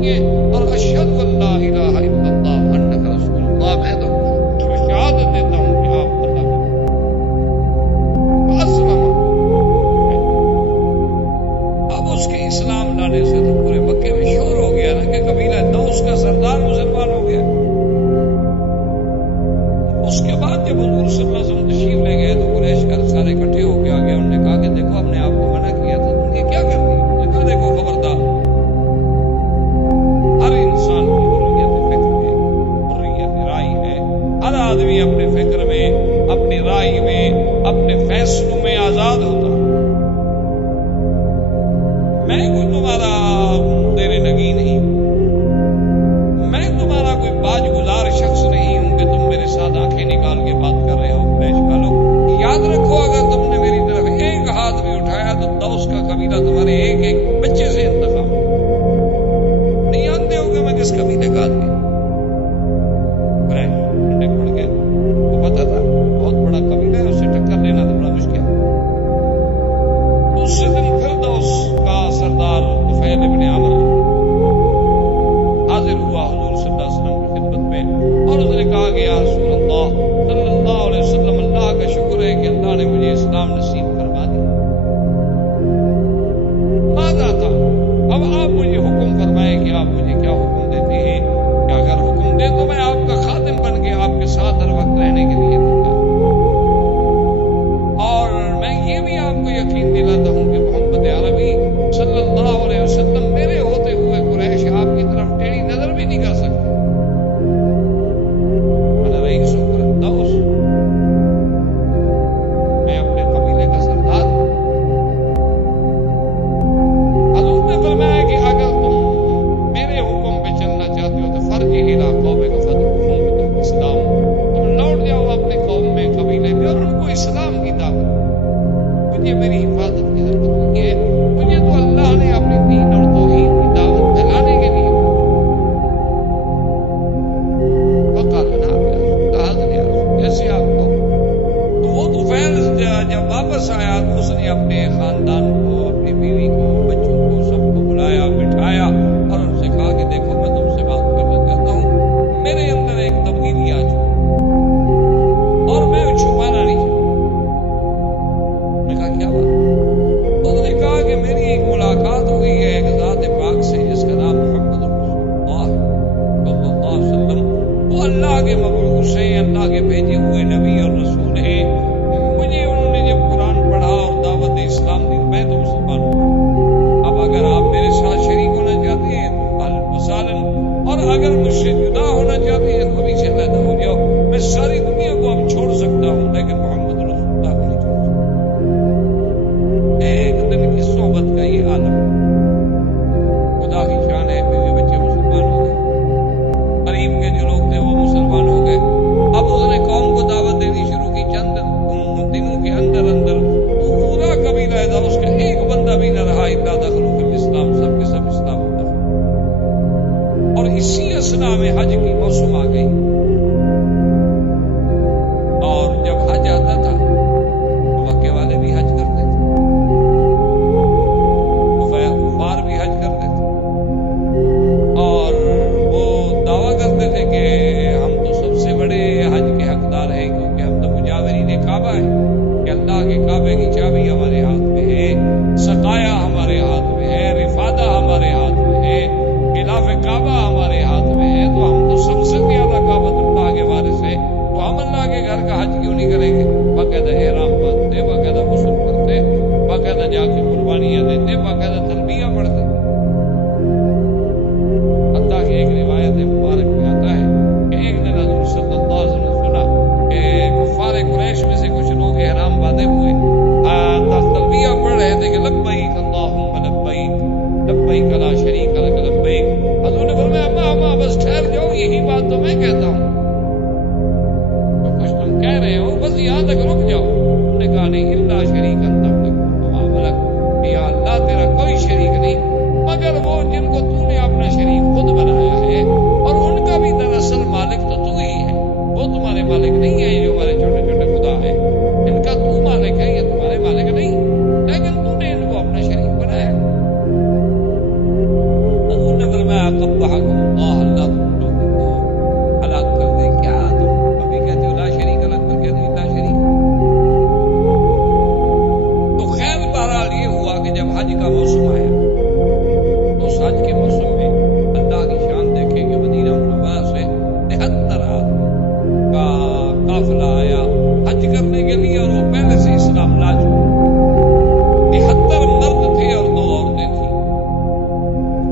کیے اور اشہد ان لا الہ الا اللہ وانک رسول اللہ، میں تو شہادت دیتا ہوں کہ آپ اللہ اسلم۔ اب اس کے اسلام لانے سے تو پورے مکے میں شور ہو گیا نا کہ قبیلہ دوس کا سردار مسلمان ہو گیا۔ اس کے بعد جب حضور صلی اللہ علیہ وسلم تشریف لے گئے تو قریش کا سارے اکٹھے ہو کے آ گئے۔ انہوں نے کہا کہ دیکھو ہم نے آپ کو منع کیا تھا، تم یہ کیا کر دی؟ انہوں نے کہا دیکھو خبردار، ہر انسان کی حریت فکر ہے، حریت رائے ہے، ہر آدمی اپنے فکر میں، اپنی رائے میں، اپنے فیصلوں میں آزاد ہوتا ہے۔ میں کوئی تمہارا تیرے نگی نہیں ہوں، میں تمہارا کوئی باج گزار شخص نہیں ہوں کہ تم میرے ساتھ آنکھیں نکال کے بات کر رہے ہو۔ قریش کا لوگ یاد رکھو، اگر تم نے میری طرف ایک ہاتھ بھی اٹھایا تو دوس کا قبیلہ تمہارے ایک ایک بچے سے انتقام۔ نہیں جانتے ہو کہ میں کس قبیلے کا آدمی ہوں؟ قریش ٹھنڈے پڑ گئے، وہ پتا تھا بہت بڑا قبیلہ ہے، اس سے ٹکر لینا تو بڑا مشکل ہے۔ دوسرے دن پھر دوس کا سردار طفیل ابن عمرو حاضر ہوا حضور صلی اللہ علیہ وسلم کی خدمت میں، اور اس نے کہا کہ یا رسول اللہ صلی اللہ علیہ وسلم، اللہ کا شکر ہے کہ اللہ نے مجھے اسلام نصیب فرما دیا۔ ماذا تھا؟ اب آپ مجھے حکم فرمائیں کہ آپ مجھے کیا حکم دیتے ہیں، کہ اگر حکم دیں تو میں آپ کا خادم بن کے آپ کے ساتھ ہر وقت رہنے کے لیے تیار ہوں۔ اور میں یہ بھی آپ کو یقین دلاتا ہوں کہ محمد عربی صلی اللہ علیہ وسلم میرے ہوتے ہوئے قریش آپ کی طرف ٹیڑھی نظر بھی نہیں کر سکتے۔ رئیس دوس، میں اپنے قبیلے کا سردار ہوں۔ حضور نے فرمایا کہ اگر تم میرے حکم پہ چلنا چاہتے ہو تو فرض یہ لا قوم کا فدعوہم اسلام، تم لوٹ جاؤ اپنے قوم میں، قبیلے میں، اور ان کو اسلام کی دعوت۔ مجھے میری حفاظت کی ضرورت نہیں ہے، مجھے تو اللہ نے اپنے دین اور توحید کی دعوت پھیلانے کے لیے جیسے آپ کو تو وہ طفیل جب واپس آیا تو اس نے اپنے خاندان کو، اپنی بیوی کو، بچوں کو، سب کو بلایا، بٹھایا اور ان سے کہا کہ دیکھو میں تم سے بات کرنا چاہتا ہوں، میرے اندر ایک تبدیلی آ چکی اور میں چھپانا نہیں چاہتا۔ میں نے کہا کیا بات؟ اس نے کہا کہ میری ایک ملاقات ہوئی ہے ایک ذات پاک سے جس کا نام محمد رسول اللہ صلی اللہ علیہ وسلم، وہ اللہ کے مبعوث ہیں، اللہ کے بھیجے ہوئے نبی اور رسول ہیں۔ مجھے انہوں نے جب قرآن پڑھا اور دعوت اسلام دی میں تو مسلمان ہوں۔ اب اگر آپ میرے ساتھ شریک ہونا چاہتے ہیں تو اہلاً وسہلاً، اور اگر مجھ سے جدا ہونا چاہتے ہیں تو ابھی سے علیحدہ ہو جاؤ۔ میں ساری دنیا کو اب چھوڑ سکتا ہوں لیکن محمد رسول اللہ کو نہیں چھوڑ سکتا۔ ایک دن کی صحبت کا یہ عالم، خدا کی شان ہے، بیوی بچے مسلمان ہو گئے، قریب کے جو لوگ تھے وہ مسلمان ہو گئے۔ اب اس نے قوم کو دعوت دینی شروع کی۔ چند دنوں کے اندر اندر پورا قبیلہ دوس کا ایک بندہ بھی نہ رہا الا دخلوا فی الاسلام، سب کے سب اسلام میں داخل۔ اور اسی اثنا میں حج کی موسم آ گئی، اور جب حج آتا تھا تو مکے والے بھی حج کرتے تھے، کفار بھی حج کرتے تھے، اور وہ دعویٰ کرتے تھے کہ ہم تو سب سے بڑے حج کے حقدار ہیں کیونکہ ہم تو مجاورین کعبہ ہیں، کہ اللہ کے کعبے کی چابی ہمارے ہاتھ میں ہے، سقایا ہمارے ہاتھ میں ہے، رفادہ ہمارے ہاتھ میں ہے، خلاف کعبہ ہمارے ہاتھ میں ہے، تو ہم تو سب سے زیادہ کعبۃ اللہ کے وارث ہیں، تو ہم اللہ کے گھر کا حج کیوں نہیں کریں گے؟ باقاعدہ احرام باندھتے، باقاعدہ غسل کرتے، باقاعدہ جا کے قربانیاں دیتے، باقاعدہ تلبیہ پڑھتے۔ حتیٰ کہ ایک روایت مبارک میں آتا ہے کہ ایک دن حضور صلی اللہ علیہ وسلم نے سنا کہ کفار قریش میں سے کچھ لوگ احرام باندھے ہوئے تلبیہ پڑھ رہے تھے کہ لبیک اللہم لبیک لبیک لا شریک لک لبیک۔ حضور نے فرمایا اما بس ٹھہر جاؤ، یہی بات تو میں کہتا ہوں، جو کچھ تم کہہ رہے ہو بس یہاں تک رک جاؤ۔ انہوں نے کہا نہیں، الا شریک انت وما ملک، یا اللہ تیرا کوئی شریک نہیں مگر وہ جن کو تو نے اپنا شریک خود بنایا ہے، اور ان کا بھی دراصل مالک تو تو ہی ہے، وہ تمہارے مالک نہیں ہے، جو ہمارے چھوٹے چھوٹے خدا ہے ان کا تو مالک ہے، یہ تمہارے مالک نہیں، لیکن تو نے ان کو اپنا شریک بنایا۔ حضور نے فرمایا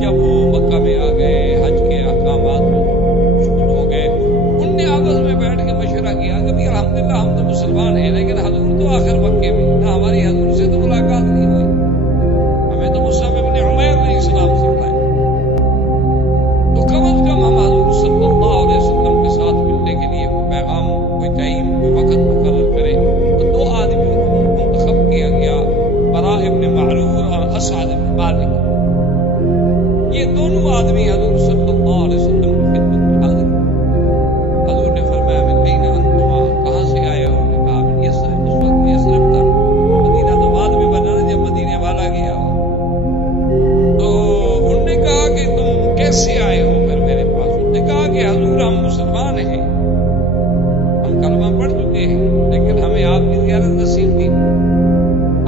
جب وہ مکہ میں آ گئے، حج کے احکامات شروع ہو گئے، ان نے آپس میں بیٹھ کے مشورہ کیا کہ الحمدللہ ہم تو مسلمان ہیں، لیکن حضور تو آخر مکے میں، نہ ہماری حضور سے تو ملاقات نہیں ہوئی، ہمیں تو مصعب بن عمیر نے اسلام سکھایا، تو کم از کم ہم حضور صلی اللہ علیہ وسلم کے ساتھ ملنے کے لیے کوئی پیغام، کوئی ٹائم، کوئی وقت مقرر کرے۔ تو دو آدمیوں کو منتخب کیا گیا، براء ابن معرور اور اسعد بن مالک۔ یہ دونوں آدمی حضور صلی اللہ علیہ وسلم کی خدمت میں حاضر ہوئے۔ حضور نے فرمایا من این انتما، کہاں سے آئے ہو؟ انہوں نے کہا من یثرب، اس وقت یثرب تھا، مدینہ تو بعد میں بنا نا جب مدینے والا گیا ہو۔ تو انہوں نے کہا کہ تم کیسے آئے ہو پھر میرے پاس؟ انہوں نے کہا کہ حضور ہم مسلمان ہیں، ہم کلمہ پڑھ چکے ہیں، لیکن ہمیں آپ کی زیارت نصیب نہیں،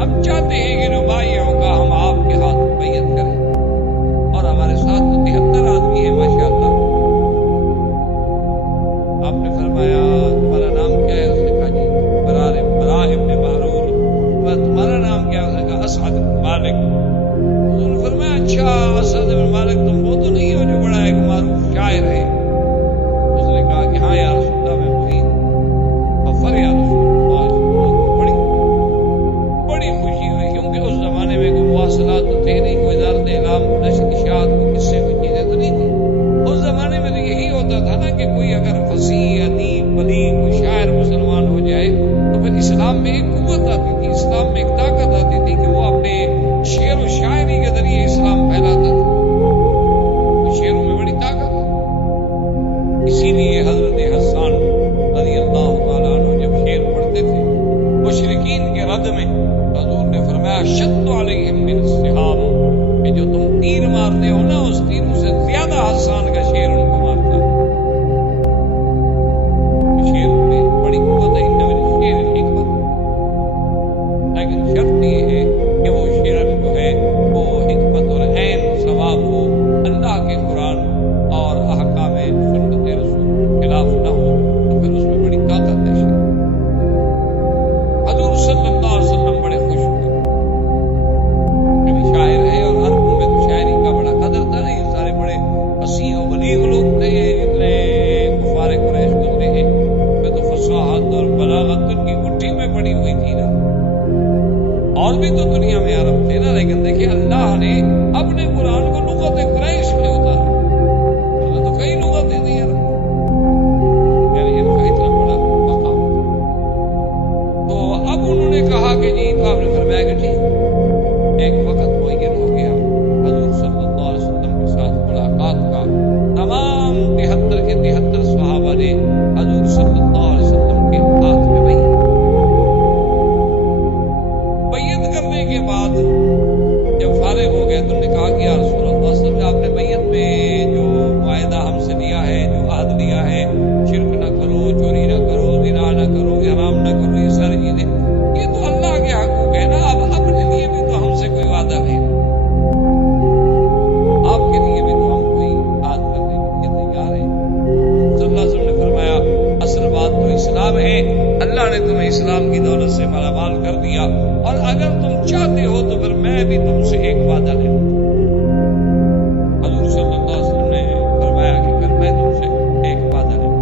ہم چاہتے ہیں کہ نبایعہ کا ہم آپ کے ہاتھ بیعت کریں، اور ہمارے ساتھ تو 73 آدمی ہیں ماشاءاللہ۔ آپ نے فرمایا تمہارا نام کیا ہے؟ اس نے کہا جی براء ابن معرور۔ تمہارا نام کیا ہے؟ اس نے کہا اسعد بن مالک۔ حضور نے فرمایا اچھا اسعد بن مالک تم وہ تو نہیں ہو جو بڑا ایک معروف شاعر ہے؟ اس نے کہا کہ ہاں یا رسول اللہ میں وہی ہوں۔ فخر یا رسول اللہ، بڑی خوشی ہوئی، کیونکہ اس زمانے میں کوئی مواصلات تو تھے نہیں، کوئی وزارت اعلام، نشر اشاعت، کوئی قصے، کوئی چیزیں تو نہیں تھی۔ اس زمانے میں تو یہی ہوتا تھا نا کہ کوئی اگر فصیح، ادیب، بلیغ، کوئی شاعر مسلمان ہو جائے تو پھر اسلام میں ایک قوت آتی تھی، اسلام میں ایک طاقت آتی تھی کہ وہ اپنے شعر و شاعری کے ذریعے اسلام پھیلاتا تھا۔ شعروں میں بڑی طاقت ہے، اسی لیے حضرت حسان رضی اللہ تعالیٰ عنہ جب شعر پڑھتے تھے مشرکین کے رد میں، حضور نے فرمایا شد علیہم من السہام، کہ جو تم تیر مارتے ہو نا اس تیروں سے زیادہ حسان کا شعر ان کو مارتا ہے۔ شعر میں بڑی قوت ہے، ان میں شعر حکمت، لیکن شرط یہ ہے کہ وہ شعر جو ہے وہ حکمت اور عین ثواب ہو، اللہ کے قرآن اور احکام سنت رسول کے خلاف نہ ہو، تو پھر اس میں بڑی طاقت ہے شعر۔ حضور صلی اللہ علیہ وسلم بڑے خوش ہوئے، کبھی شاعر ہے، اور عربوں میں تو شاعری کا بڑا قدر تھا، یہ سارے بڑے فصیح و بلیغ لوگ تھے، اتنے کفار قریش گزرے ہیں، میں تو فصاحت اور بلاغت ان کی مٹھی میں پڑی ہوئی تھی نا، اور بھی تو دنیا میں عرب تھے نا، لیکن دیکھیں اللہ نے اپنے قرآن کو لغت قریش میں اتارا، ورنہ تو کئی لغتیں تھیں عرب، یعنی ان کا اتنا بڑا مقام تھا۔ تو اب انہوں نے کہا کہ جی، تو آپ نے فرمایا کہ ٹھیک، ایک وقت معین ہو گیا حضور صلی اللہ علیہ وسلم کے ساتھ ملاقات کا۔ تمام 73 کے 73 صحابہ نے حضور صلی اللہ علیہ وسلم کے ہاتھ میں بیعت کرنے کے بعد جب فارغ ہو گئے تو انہوں نے کہا کہ یا رسول اللہ صلی اللہ علیہ وسلم، آپ نے بیعت میں جو معاہدہ ہم سے لیا ہے، جو عہد لیا ہے، شرک نہ کرو، چوری نہ کرو، زنا نہ کرو، حرام نہ کرو، یہ ساری چیزیں، یہ تو اللہ کے حقوق ہے نا، اب اپنے لیے بھی تو ہم سے کوئی وعدہ ہے، آپ کے لیے بھی تو ہم کوئی عہد کرنے کے لیے تیار ہیں۔ صلی اللہ علیہ وسلم نے فرمایا اصل بات تو اسلام ہے، اللہ نے تمہیں اسلام کی دولت سے مالا مال کر دیا، اور اگر تم چاہتے ہو تو پھر میں بھی تم سے ایک وعدہ لے لوں۔ حضور صلی اللہ علیہ وسلم نے فرمایا کہ پھر میں تم سے ایک وعدہ لے لوں۔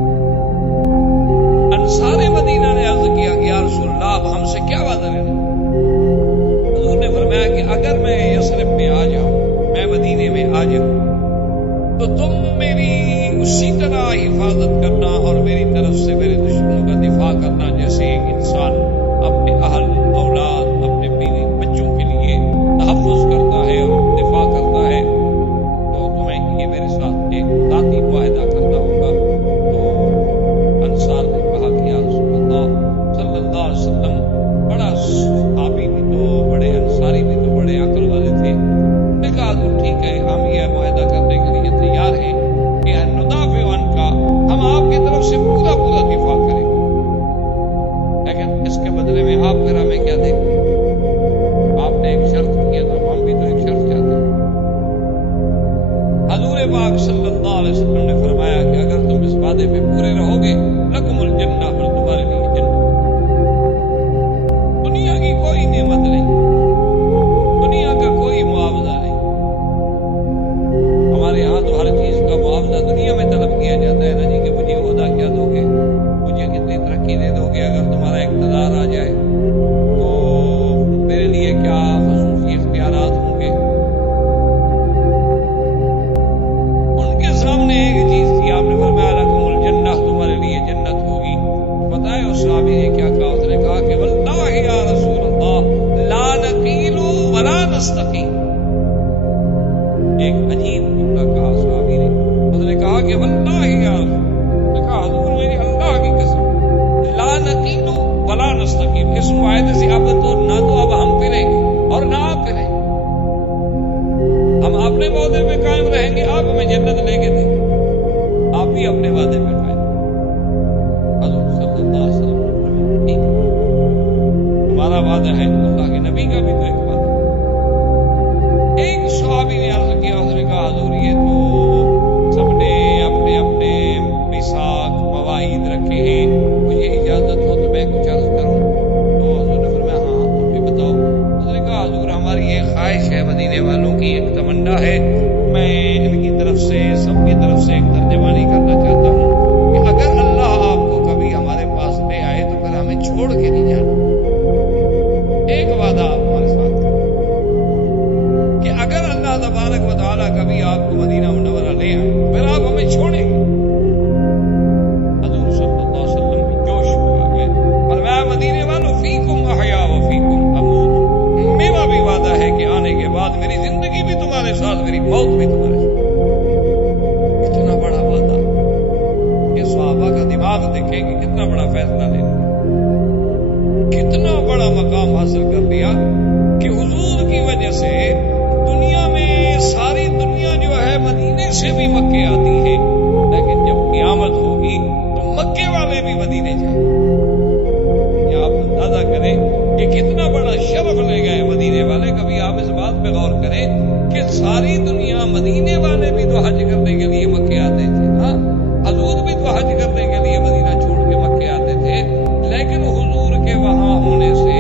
انصار مدینہ نے عرض کیا کہ یا رسول اللہ اب ہم سے کیا وعدہ لینا؟ حضور نے فرمایا کہ اگر میں یثرب میں آ جاؤں، میں مدینے میں آ جاؤں، تو تم میری اسی طرح حفاظت کرنا اور میری طرف سے میرے دشمنوں کا دفاع کرنا، جیسے ایک انسان اپنے اہل، اولاد، اپنے بیوی بچوں کے لیے تحفظ کرتا ہے اور دفاع کرتا ہے، تو تمہیں یہ میرے ساتھ ایک ذاتی معاہدہ کرنا ہوگا۔ تو انصار نے کہا کہ یا رسول اللہ صلی اللہ علیہ وسلم، بڑا صحابی بھی تو بڑے، انصاری بھی تو بڑے عقل والے تھے، انہوں نے کہا تو ٹھیک ہے، ہم یہ معاہدہ کرنے کے لیے تیار ہیں کہ ندافع عنک، ہم آپ کی طرف سے پورا دفاع کریں گے، لیکن اس کے بدلے میں آپ پھر ہمیں کیا دیں گے؟ آپ نے ایک شرط کیا تھا، ہم بھی تو ایک شرط چاہتے ہیں۔ حضور پاک صلی اللہ علیہ وسلم نے فرمایا کہ اگر تم اس وعدے پہ پورے رہو گے، لکم الجنہ، پھر تمہارے لیے جنت، دنیا کی کوئی نعمت نہیں، دنیا کا کوئی معاوضہ نہیں، کہ واللہ یا رسول، کہا حضور میری اللہ کی قسم لا نقیل ولا نستقیم، اس معاہدے سے اب تو نہ تو اب ہم پھریں گے اور نہ آپ پھریں، ہم اپنے وعدے پہ قائم رہیں گے، آپ ہمیں جنت لے کے دیں، آپ بھی اپنے وعدے پہ قائم۔ حضور صلی اللہ علیہ وسلم نے فرمایا ٹھیک ہے، ہمارا وعدہ ہے، اللہ کے نبی کا بھی تو ایک وعدہ ہے۔ ایک صحابی نے عرض کیا، اس نے کہا حضور یہ تو سب نے اپنے اپنے میثاق مواعید رکھے ہیں، مجھے اجازت ہو تو میں کچھ عرض کروں؟ تو حضور نے فرمایا ہاں تم بھی بتاؤ۔ اس نے کہا حضور ہماری یہ خواہش ہے، مدینے والوں کی ایک تمنا ہے، میں ان کی طرف سے سب کی طرف سے ایک ترجمانی کرنا چاہتا ہوں کہ اگر اللہ آپ کو کبھی ہمارے پاس لے آئے تو پھر ہمیں چھوڑ کے نہیں جانا۔ ایک وعدہ آپ ہمارے ساتھ کریں کہ اگر اللہ تبارک و تعالیٰ کبھی آپ کو مدینہ منورہ لے آئے پھر آپ ہمیں چھوڑیں گے۔ حضور صلی اللہ علیہ وسلم بھی جوش میں آ گئے، فرمایا مدینے والوں فیکم احیا و فیکم اموت، میرا بھی وعدہ ہے کہ آنے کے بعد میری زندگی بھی تمہارے ساتھ، میری موت بھی تمہارے ساتھ۔ اتنا بڑا وعدہ کہ صحابہ کا دماغ دیکھیں کہ کتنا بڑا فیصلہ لے لیا، کتنا بڑا مقام حاصل کر لیا کہ حضور کی وجہ سے دنیا میں ساری دنیا جو ہے مدینے سے بھی مکے آتی ہے، لیکن جب قیامت ہوگی تو مکے والے بھی مدینے جائیں۔ یہ آپ اندازہ کریں کہ کتنا بڑا شرف لے گئے مدینے والے۔ کبھی آپ اس بات پہ غور کریں کہ ساری دنیا مدینے والے بھی تو حج کرنے کے لیے مکے آتے تھے، ہاں حضور بھی تو حج کرنے کے لیے مدینہ چھوڑ کے مکے آتے تھے، لیکن حضور کے وہاں ہونے سے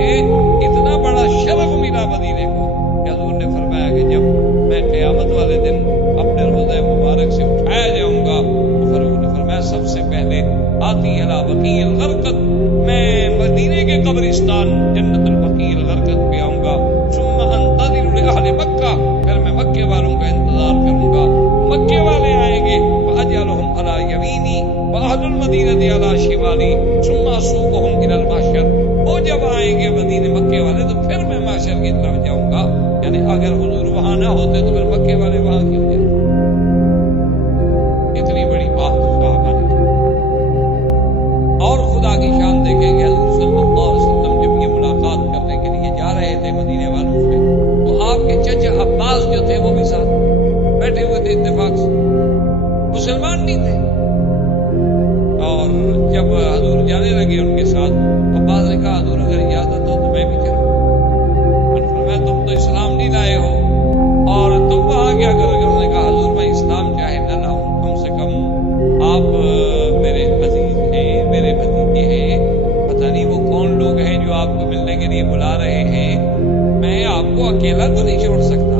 اتنا بڑا شرف ملا مدینے کو کہ حضور نے فرمایا کہ جب میں قیامت والے دن اپنے روضہ مبارک سے اٹھایا جاؤں گا تو حضور نے فرمایا سب سے پہلے آتی الی بقیع الغرقد، میں مدینے کے قبرستان جنت البقیع الغرقد پہ آؤں گا، ثم انتظر لاہل مکہ، پھر میں مکے والوں کا انتظار کروں گا، مکے والے آئیں گے فاجعلهم علی یمینی واہل المدینہ علی شمالی ثم اسوقهم الی المحشر، وہ جب آئیں گے مدینے مکے والے تو پھر میں محشر کی طرف جاؤں گا۔ یعنی اگر حضور وہاں نہ ہوتے تو پھر مکے والے وہاں کیوں جاتے؟ اتنی بڑی بات صحابہ نے کی۔ اور خدا کی شان دیکھیں گے، حضور صلی اللہ علیہ وسلم جب یہ ملاقات کرنے کے لیے جا رہے تھے مدینے والوں سے تو آپ کے چچا عباس جو تھے وہ بھی ساتھ بیٹھے ہوئے تھے، اتفاق سے مسلمان نہیں تھے۔ اور جب حضور جانے لگے ان کے ساتھ، عباس نے کہا حضور اگر اجازت ہو تو میں بھی چلوں۔ فرمایا تم تو اسلام نہیں لائے ہو اور تم وہاں کیا کرو گے؟ انہوں نے کہا حضور میں اسلام چاہے نہ لاؤں، کم سے کم آپ میرے عزیز ہیں، میرے بھتیجے ہیں، پتہ نہیں وہ کون لوگ ہیں جو آپ کو ملنے کے لیے بلا رہے ہیں، میں آپ کو اکیلا تو نہیں چھوڑ سکتا۔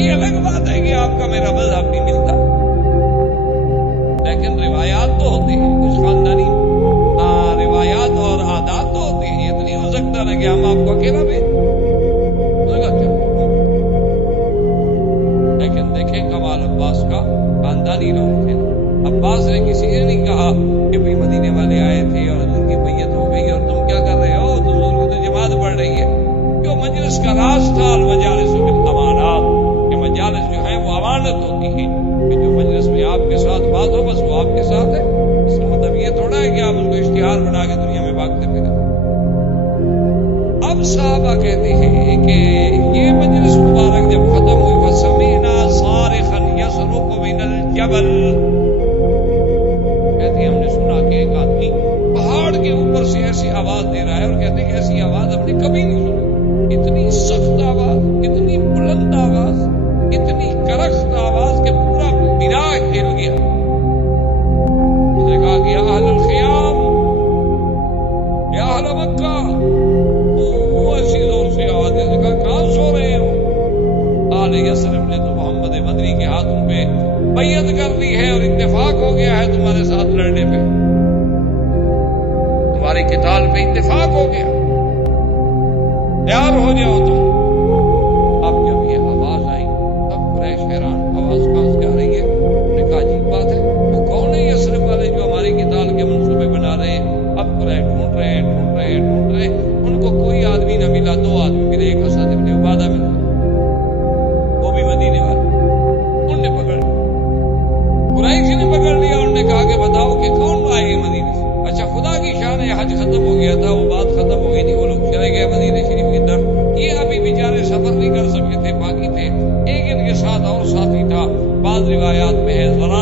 یہ الگ بات ہے کہ آپ کا میرا مذہب نہیں ملتا، لیکن روایات تو ہوتے ہیں، کچھ خاندانی روایات اور عادات تو ہوتے ہیں، یہ تو نہیں ہو سکتا نا کہ ہم آپ کو اکیلا بھیجیں۔ لیکن دیکھیں کمال عباس کا، خاندانی لوگ تھے۔ عباس نے کسی نے نہیں کہا کہ بھئی مدینے والے آئے تھے اور حضور کی بیعت ہو گئی اور تم کیا کر رہے ہو، تو حضور کی تو جماعت پڑھ رہی ہے۔ جو مجلس کا راز تھا المجالس بالامانات، کہ مجالس جو ہیں وہ امانت ہوتی ہیں، کہ جو مجلس میں آپ کے ساتھ بات ہو بس وہ آپ کے ساتھ ہے، اس کا مطلب یہ تھوڑا ہے کہ آپ اس کو اشتہار بنا کے دنیا میں بھاگتے پھرتے۔ اب صحابہ کہتے ہیں کہ یہ مجلس مبارک جب ختم ہوئی فسمعنا صارخا یصرخ من الجبل، کہتے ہیں ہم نے سنا کہ ایک آدمی پہاڑ کے اوپر سے ایسی آواز دے رہا ہے، اور کہتے ہیں کہ ایسی آواز ہم نے کبھی نہیں سنی، اتنی سخت آواز، اتنی بلند آواز، اتنی کرخت آواز کہ پورا بنا ہل گیا۔ اس نے کہا کہ یا اہل الخیام، یا اہل مکہ، وہ ایسی زور سے آواز دے، کہا کہاں سو رہے ہو؟ آل یثرب نے تو محمد مدنی کے ہاتھوں پہ بیعت کر لی ہے اور اتفاق ہو گیا ہے تمہارے ساتھ لڑنے پہ، تمہاری قتال پہ اتفاق ہو گیا، تیار ہو جاؤ تم۔ اب جب یہ آواز آئی تب قریش حیران، آواز کہاں سے آ رہی ہے؟ انہوں نے کہا عجیب بات ہے، وہ کون ہے یثرب والے جو ہماری قتال کے منصوبے بنا رہے ہیں؟ اب قریش ڈھونڈ رہے ہیں، ان کو کوئی آدمی نہ ملا، دو آدمی ملے، ایک اسد ابن عبادہ ملا، وہ بھی مدینے والے، انہوں نے پکڑ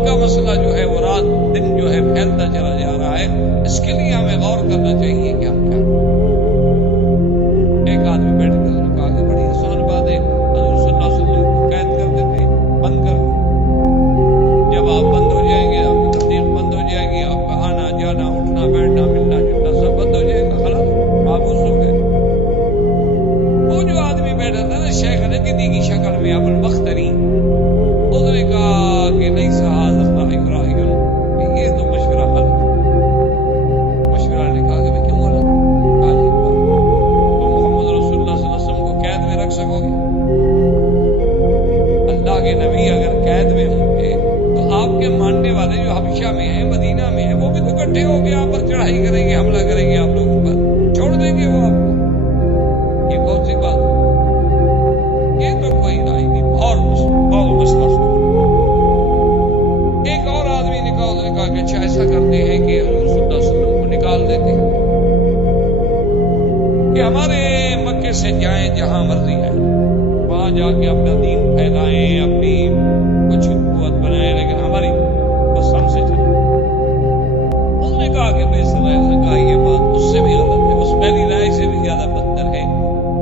آپ کا مسئلہ جو ہے وہ رات دن جو ہے پھیلتا چلا جا رہا ہے. اس کے لیے ہمیں غور کرنا چاہیے کہ ہم کیا کریں. ایک آدمی بیٹھ کر کہا کہ بڑی آسان بات ہے, حضور صلی اللہ علیہ وسلم کو قید کر دیتے, بند کر. جب آپ بند ہو جائیں گے, آپ کی تبلیغ بند ہو جائے گی, آپ کا آنا جانا اٹھنا بیٹھنا ملنا جلنا سب بند ہو جائے گا, خلاص مابوس ہو گئے. وہ جو آدمی بیٹھا تھا نا شیخ نجدی کی شکل میں ابو البختری, اس نے کہا کہ نہیں صحاظ یہ تو مشورہ غلط. مشورہ نے کہا کہ میں کیوں غلط؟ تم محمد رسول اللہ صلی اللہ علیہ وسلم کو قید میں رکھ سکو گے؟ اللہ کے نبی اگر قید میں ہوں گے تو آپ کے ماننے والے جو حبشہ میں ہیں, مدینہ میں ہیں, وہ بھی تو اکٹھے ہو کے آپ پر چڑھائی کریں گے, حملہ کریں گے آپ لوگوں پر, چھوڑ دیں گے وہ آپ کو. یہ کون سی بات؟ یہ تو کوئی رائے نہیں. اور مسئلہ ایک اور آدمی نے کہا کہ اچھا ایسا کرتے ہیں کہ حضور صلی اللہ علیہ وسلم کو نکال دیتے ہیں کہ ہمارے مکے سے جائیں جہاں مرضی ہے, وہاں جا کے اپنا دین پھیلائیں, اپنی کچھ قوت بنائیں, لیکن ہماری بس ہم سے چلے. اس نے کہا کہ بے سلائے, اس نے کہا یہ بات اس سے بھی غلط ہے, اس پہلی رائے سے بھی زیادہ بدتر ہے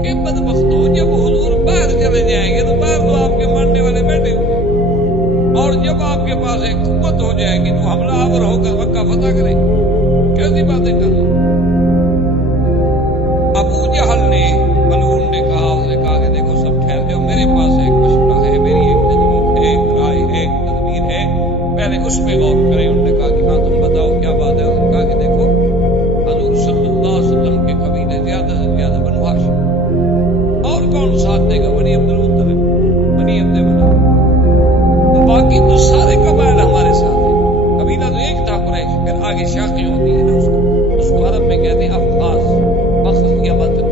کہ بدبختوں جب حضور باہر چلے جائیں گے تو باہر تو آپ کے ماننے والے بیٹھے ہوئے, اور جب آپ کے پاس ایک قوت ہو جائے گی تو حملہ آور ہو کر مکہ فتح کریں. کیسی باتیں کر رہے. ابو جہل نے ملعون نے کہا, اس نے کہا کہ دیکھو سب ٹھہر جاؤ, میرے پاس ایک مشورہ ہے, میری ایک تجویز ہے, ایک رائے ہے, ایک تدبیر ہے, پہلے اس پہ غور کریں. انہوں نے کہا کہ ہاں تم بتاؤ کیا بات ہے. انہوں نے کہا کہ دیکھو حضور صلی اللہ علیہ وسلم کے قبیلے زیادہ سے زیادہ بنو ہاشم, اور کون ساتھ دے گا؟ بنی عبد المطلب, بنی عبد مناف, باقی تو سارے قبائل ہمارے ساتھ ہیں. قبیلہ تو ایک تھا قریش, پھر آگے شاخیں ہوتی ہیں نا, اس کو عرب میں کہتے ہیں افخاذ, فخذ یا بطن.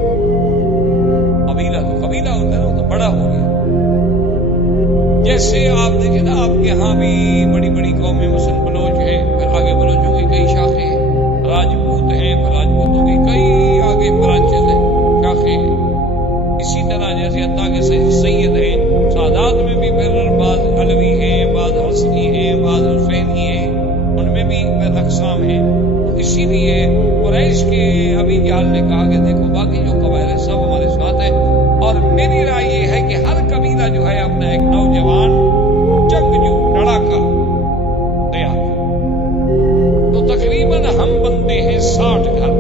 قبیلہ تو قبیلہ ہوتا ہے نا, وہ تو بڑا ہو گیا. جیسے آپ دیکھیں نا آپ کے ہاں بھی بڑی بڑی قومیں, مثلا بلوچ ہیں, پھر آگے بلوچوں کی کئی شاخیں ہیں, راجپوت ہیں, پھر راجپوتوں کی کئی آگے برانچز ہیں, شاخیں ہیں. اسی طرح جیسے حتیٰ کہ سید ہیں, سادات میں بھی پھر بعض علوی ہیں, بعض حسنی ہیں, بعض حسینی ہیں, ان میں بھی پھر اقسام ہیں. تو اسی لیے قریش کے ابھی جہل نے کہا کہ دیکھو باقی جو قبائل ہیں سب ہمارے ساتھ ہیں, اور میری رائے یہ ہے کہ ہر قبیلہ جو ہے اپنا ایک نوجوان جنگجو لڑاکا تیار. تو تقریباً ہم بنتے ہیں 60 گھر,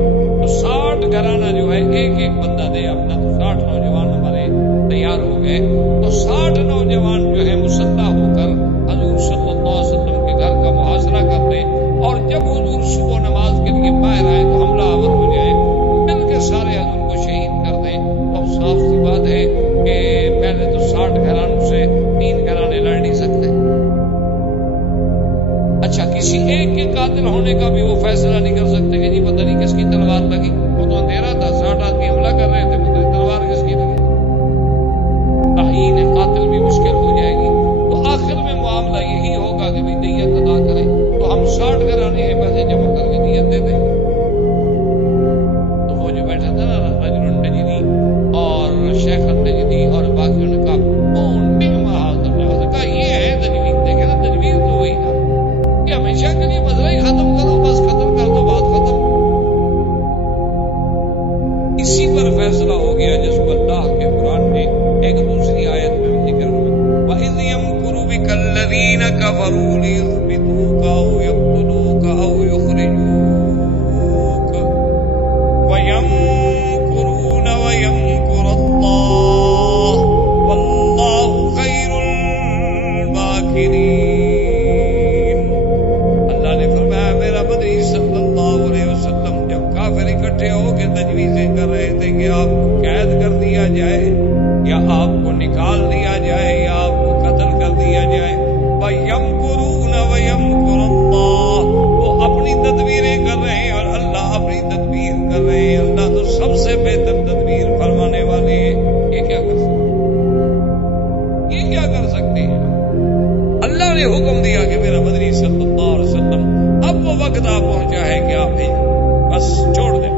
تو 60 گھرانہ جو ہے ایک ایک بندہ دے اپنا, تو 60 نوجوان ہمارے تیار ہو گئے. تو 60 نوجوان جو ہے مسلح ہو کر حضور صلی اللہ علیہ وسلم کے گھر کا محاصرہ کر دیں, اور جب حضور صبح نماز کے لیے باہر آئے تو حملہ آور ہو جائے, مل کے سارے حضور کو شہید کر دیں. تو اب صاف سی بات ہے کہ پہلے تو 60 گھرانوں سے 3 گھرانے لڑ نہیں سکتے. اچھا کسی ایک کے قاتل ہونے کا بھی وہ فیصلہ نہیں کر سکتے کہ جی پتہ نہیں کس کی تلوار لگی, وہ تو اندھیرا تھا, 60 آدمی حملہ کر رہے تھے, پتہ نہیں تلوار کس کی لگی. تعیین قاتل بھی مشکل ہو جائے گی. تو آخر میں معاملہ یہی ہوگا کہ بھی دیت ادا کریں. تو ہم 60 گھرانے ہیں, پیسے جمع کر کے دیت دے دیں. تو وہ جو بیٹھا تھا نا رجل النجدی اور شیخ النجدی اور باقیوں نے کہا کہا یہ ہے تجویز. دیکھے نا تجویز تو وہی تھا کہ ہمیشہ کے لیے مسئلہ ہی ختم کرو, بس ختم کر دو, بات ختم. اسی پر فیصلہ ہو گیا جس کو اللہ کے قرآن نے ایک دوسری آیت میں بھی ذکر ہوا, وَإِذْ يَمْكُرُ بِكَ الَّذِينَ كَفَرُوا لِيُثْبِتُوكَ أَوْ يَقْتُلُوكَ أَوْ يُخْرِجُوكَ وَيَمْكُرُونَ وَيَمْكُرُ اللَّهُ وَاللَّهُ خَيْرُ الْمَاكِرِينَ. اللہ نے فرمایا میرا بدری صلی اللہ علیہ وسلم جب کافر اکٹھے ہو کے تجویزیں کر رہے تھے کہ آپ کو قید کر دیا جائے یا آپ کو نکال دیا جائے یا آپ کو قتل کر دیا جائے, وَيَمْكُرُونَ وَيَمْكُرُ اللَّهُ, وہ اپنی تدبیریں کر رہے ہیں اور اللہ اپنی تدبیر کر رہے ہیں. اللہ تو سب سے بہتر تدبیر فرمانے والے ہیں. یہ کیا کر سکتے ہیں؟ یہ کیا کر سکتے ہیں؟ اللہ نے حکم دیا کہ میرا بدری صلی اللہ علیہ وسلم اب وہ وقت آ پہنچا ہے کہ آپ بھیجیں, بس چھوڑ دیں.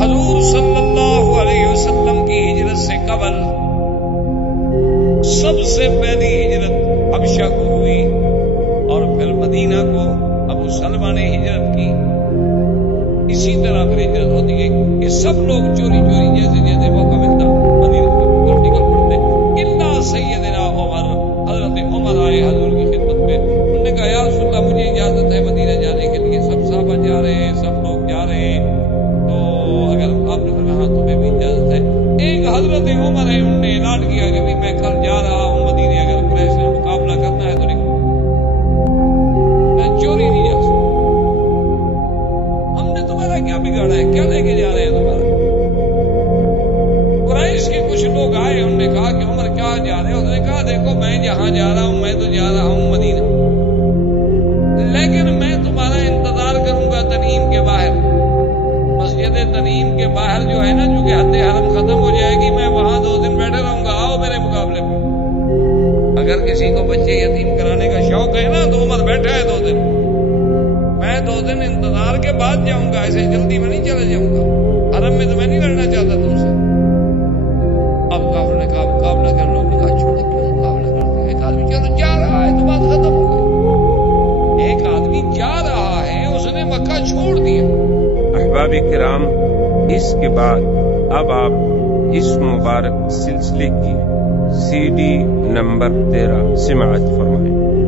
حضور صلی اللہ علیہ وسلم کی ہجرت سے قبل سب سے پہلی ہجرت حبشہ کو ہوئی. مدینہ کو ابو سلمہ نے ہجرت کی، اسی طرح پھر ہجرت ہوتی گئی کہ سب لوگ چوری چوری جیسے جیسے موقع ملتا مدینہ کی طرف نکل پڑتے، الا سیدنا عمر، حضرت عمر آئے حضور کی خدمت میں، انہوں نے کہا یا رسول اللہ مجھے اجازت ہے مدینہ جانے کے لیے، سب صحابہ جا رہے ہیں، سب لوگ جا رہے ہیں، تو اگر آپ نے فرمایا ہاں تمہیں بھی اجازت ہے۔ ایک حضرت عمر ہے، انہوں نے اعلان کیا کہ میں کل جا رہا ہوں مدینہ، اگر قریش سے مقابلہ کرنا ہے تو نکلو، میں چوری نہیں جا سکتا۔ ہم نے تمہارا کیا بگاڑا ہے، کیا لے کے جا رہے ہیں تمہارا؟ قریش کے کچھ لوگ آئے، انہوں نے کہا کہ عمر کیا جا رہے ہیں؟ اس نے کہا دیکھو میں جہاں جا رہا ہوں میں تو جا رہا ہوں مدینہ، لیکن میں تمہارا انتظار کروں گا تنعیم کے باہر، مسجد تنعیم کے باہر جو ہے نا، چونکہ حد حرم ختم ہو جائے گی، میں وہاں 2 دن بیٹھے رہوں گا، آؤ میرے مقابلے میں۔ اگر کسی کو بچے یتیم کرانے کا شوق ہے نا تو عمر بیٹھا ہے 2 دن، میں 2 دن انتظار کے بعد جاؤں گا، ایسے جلدی میں نہیں چلے جاؤں گا، حرم میں تو میں نہیں لڑنا چاہتا تم سے۔ اب کافر نے کہا مقابلہ کر لو، نے کہا چھوڑو کیوں مقابلہ کرتے ہیں، ایک آدمی چلو جا رہا ہے تو بات ختم ہو گئی، ایک آدمی جا رہا ہے اس نے مکہ چھوڑ دیا۔ احباب کرام، اس کے بعد اب آپ اس مبارک سلسلے کی CD نمبر 13 سماعت فرمائیں۔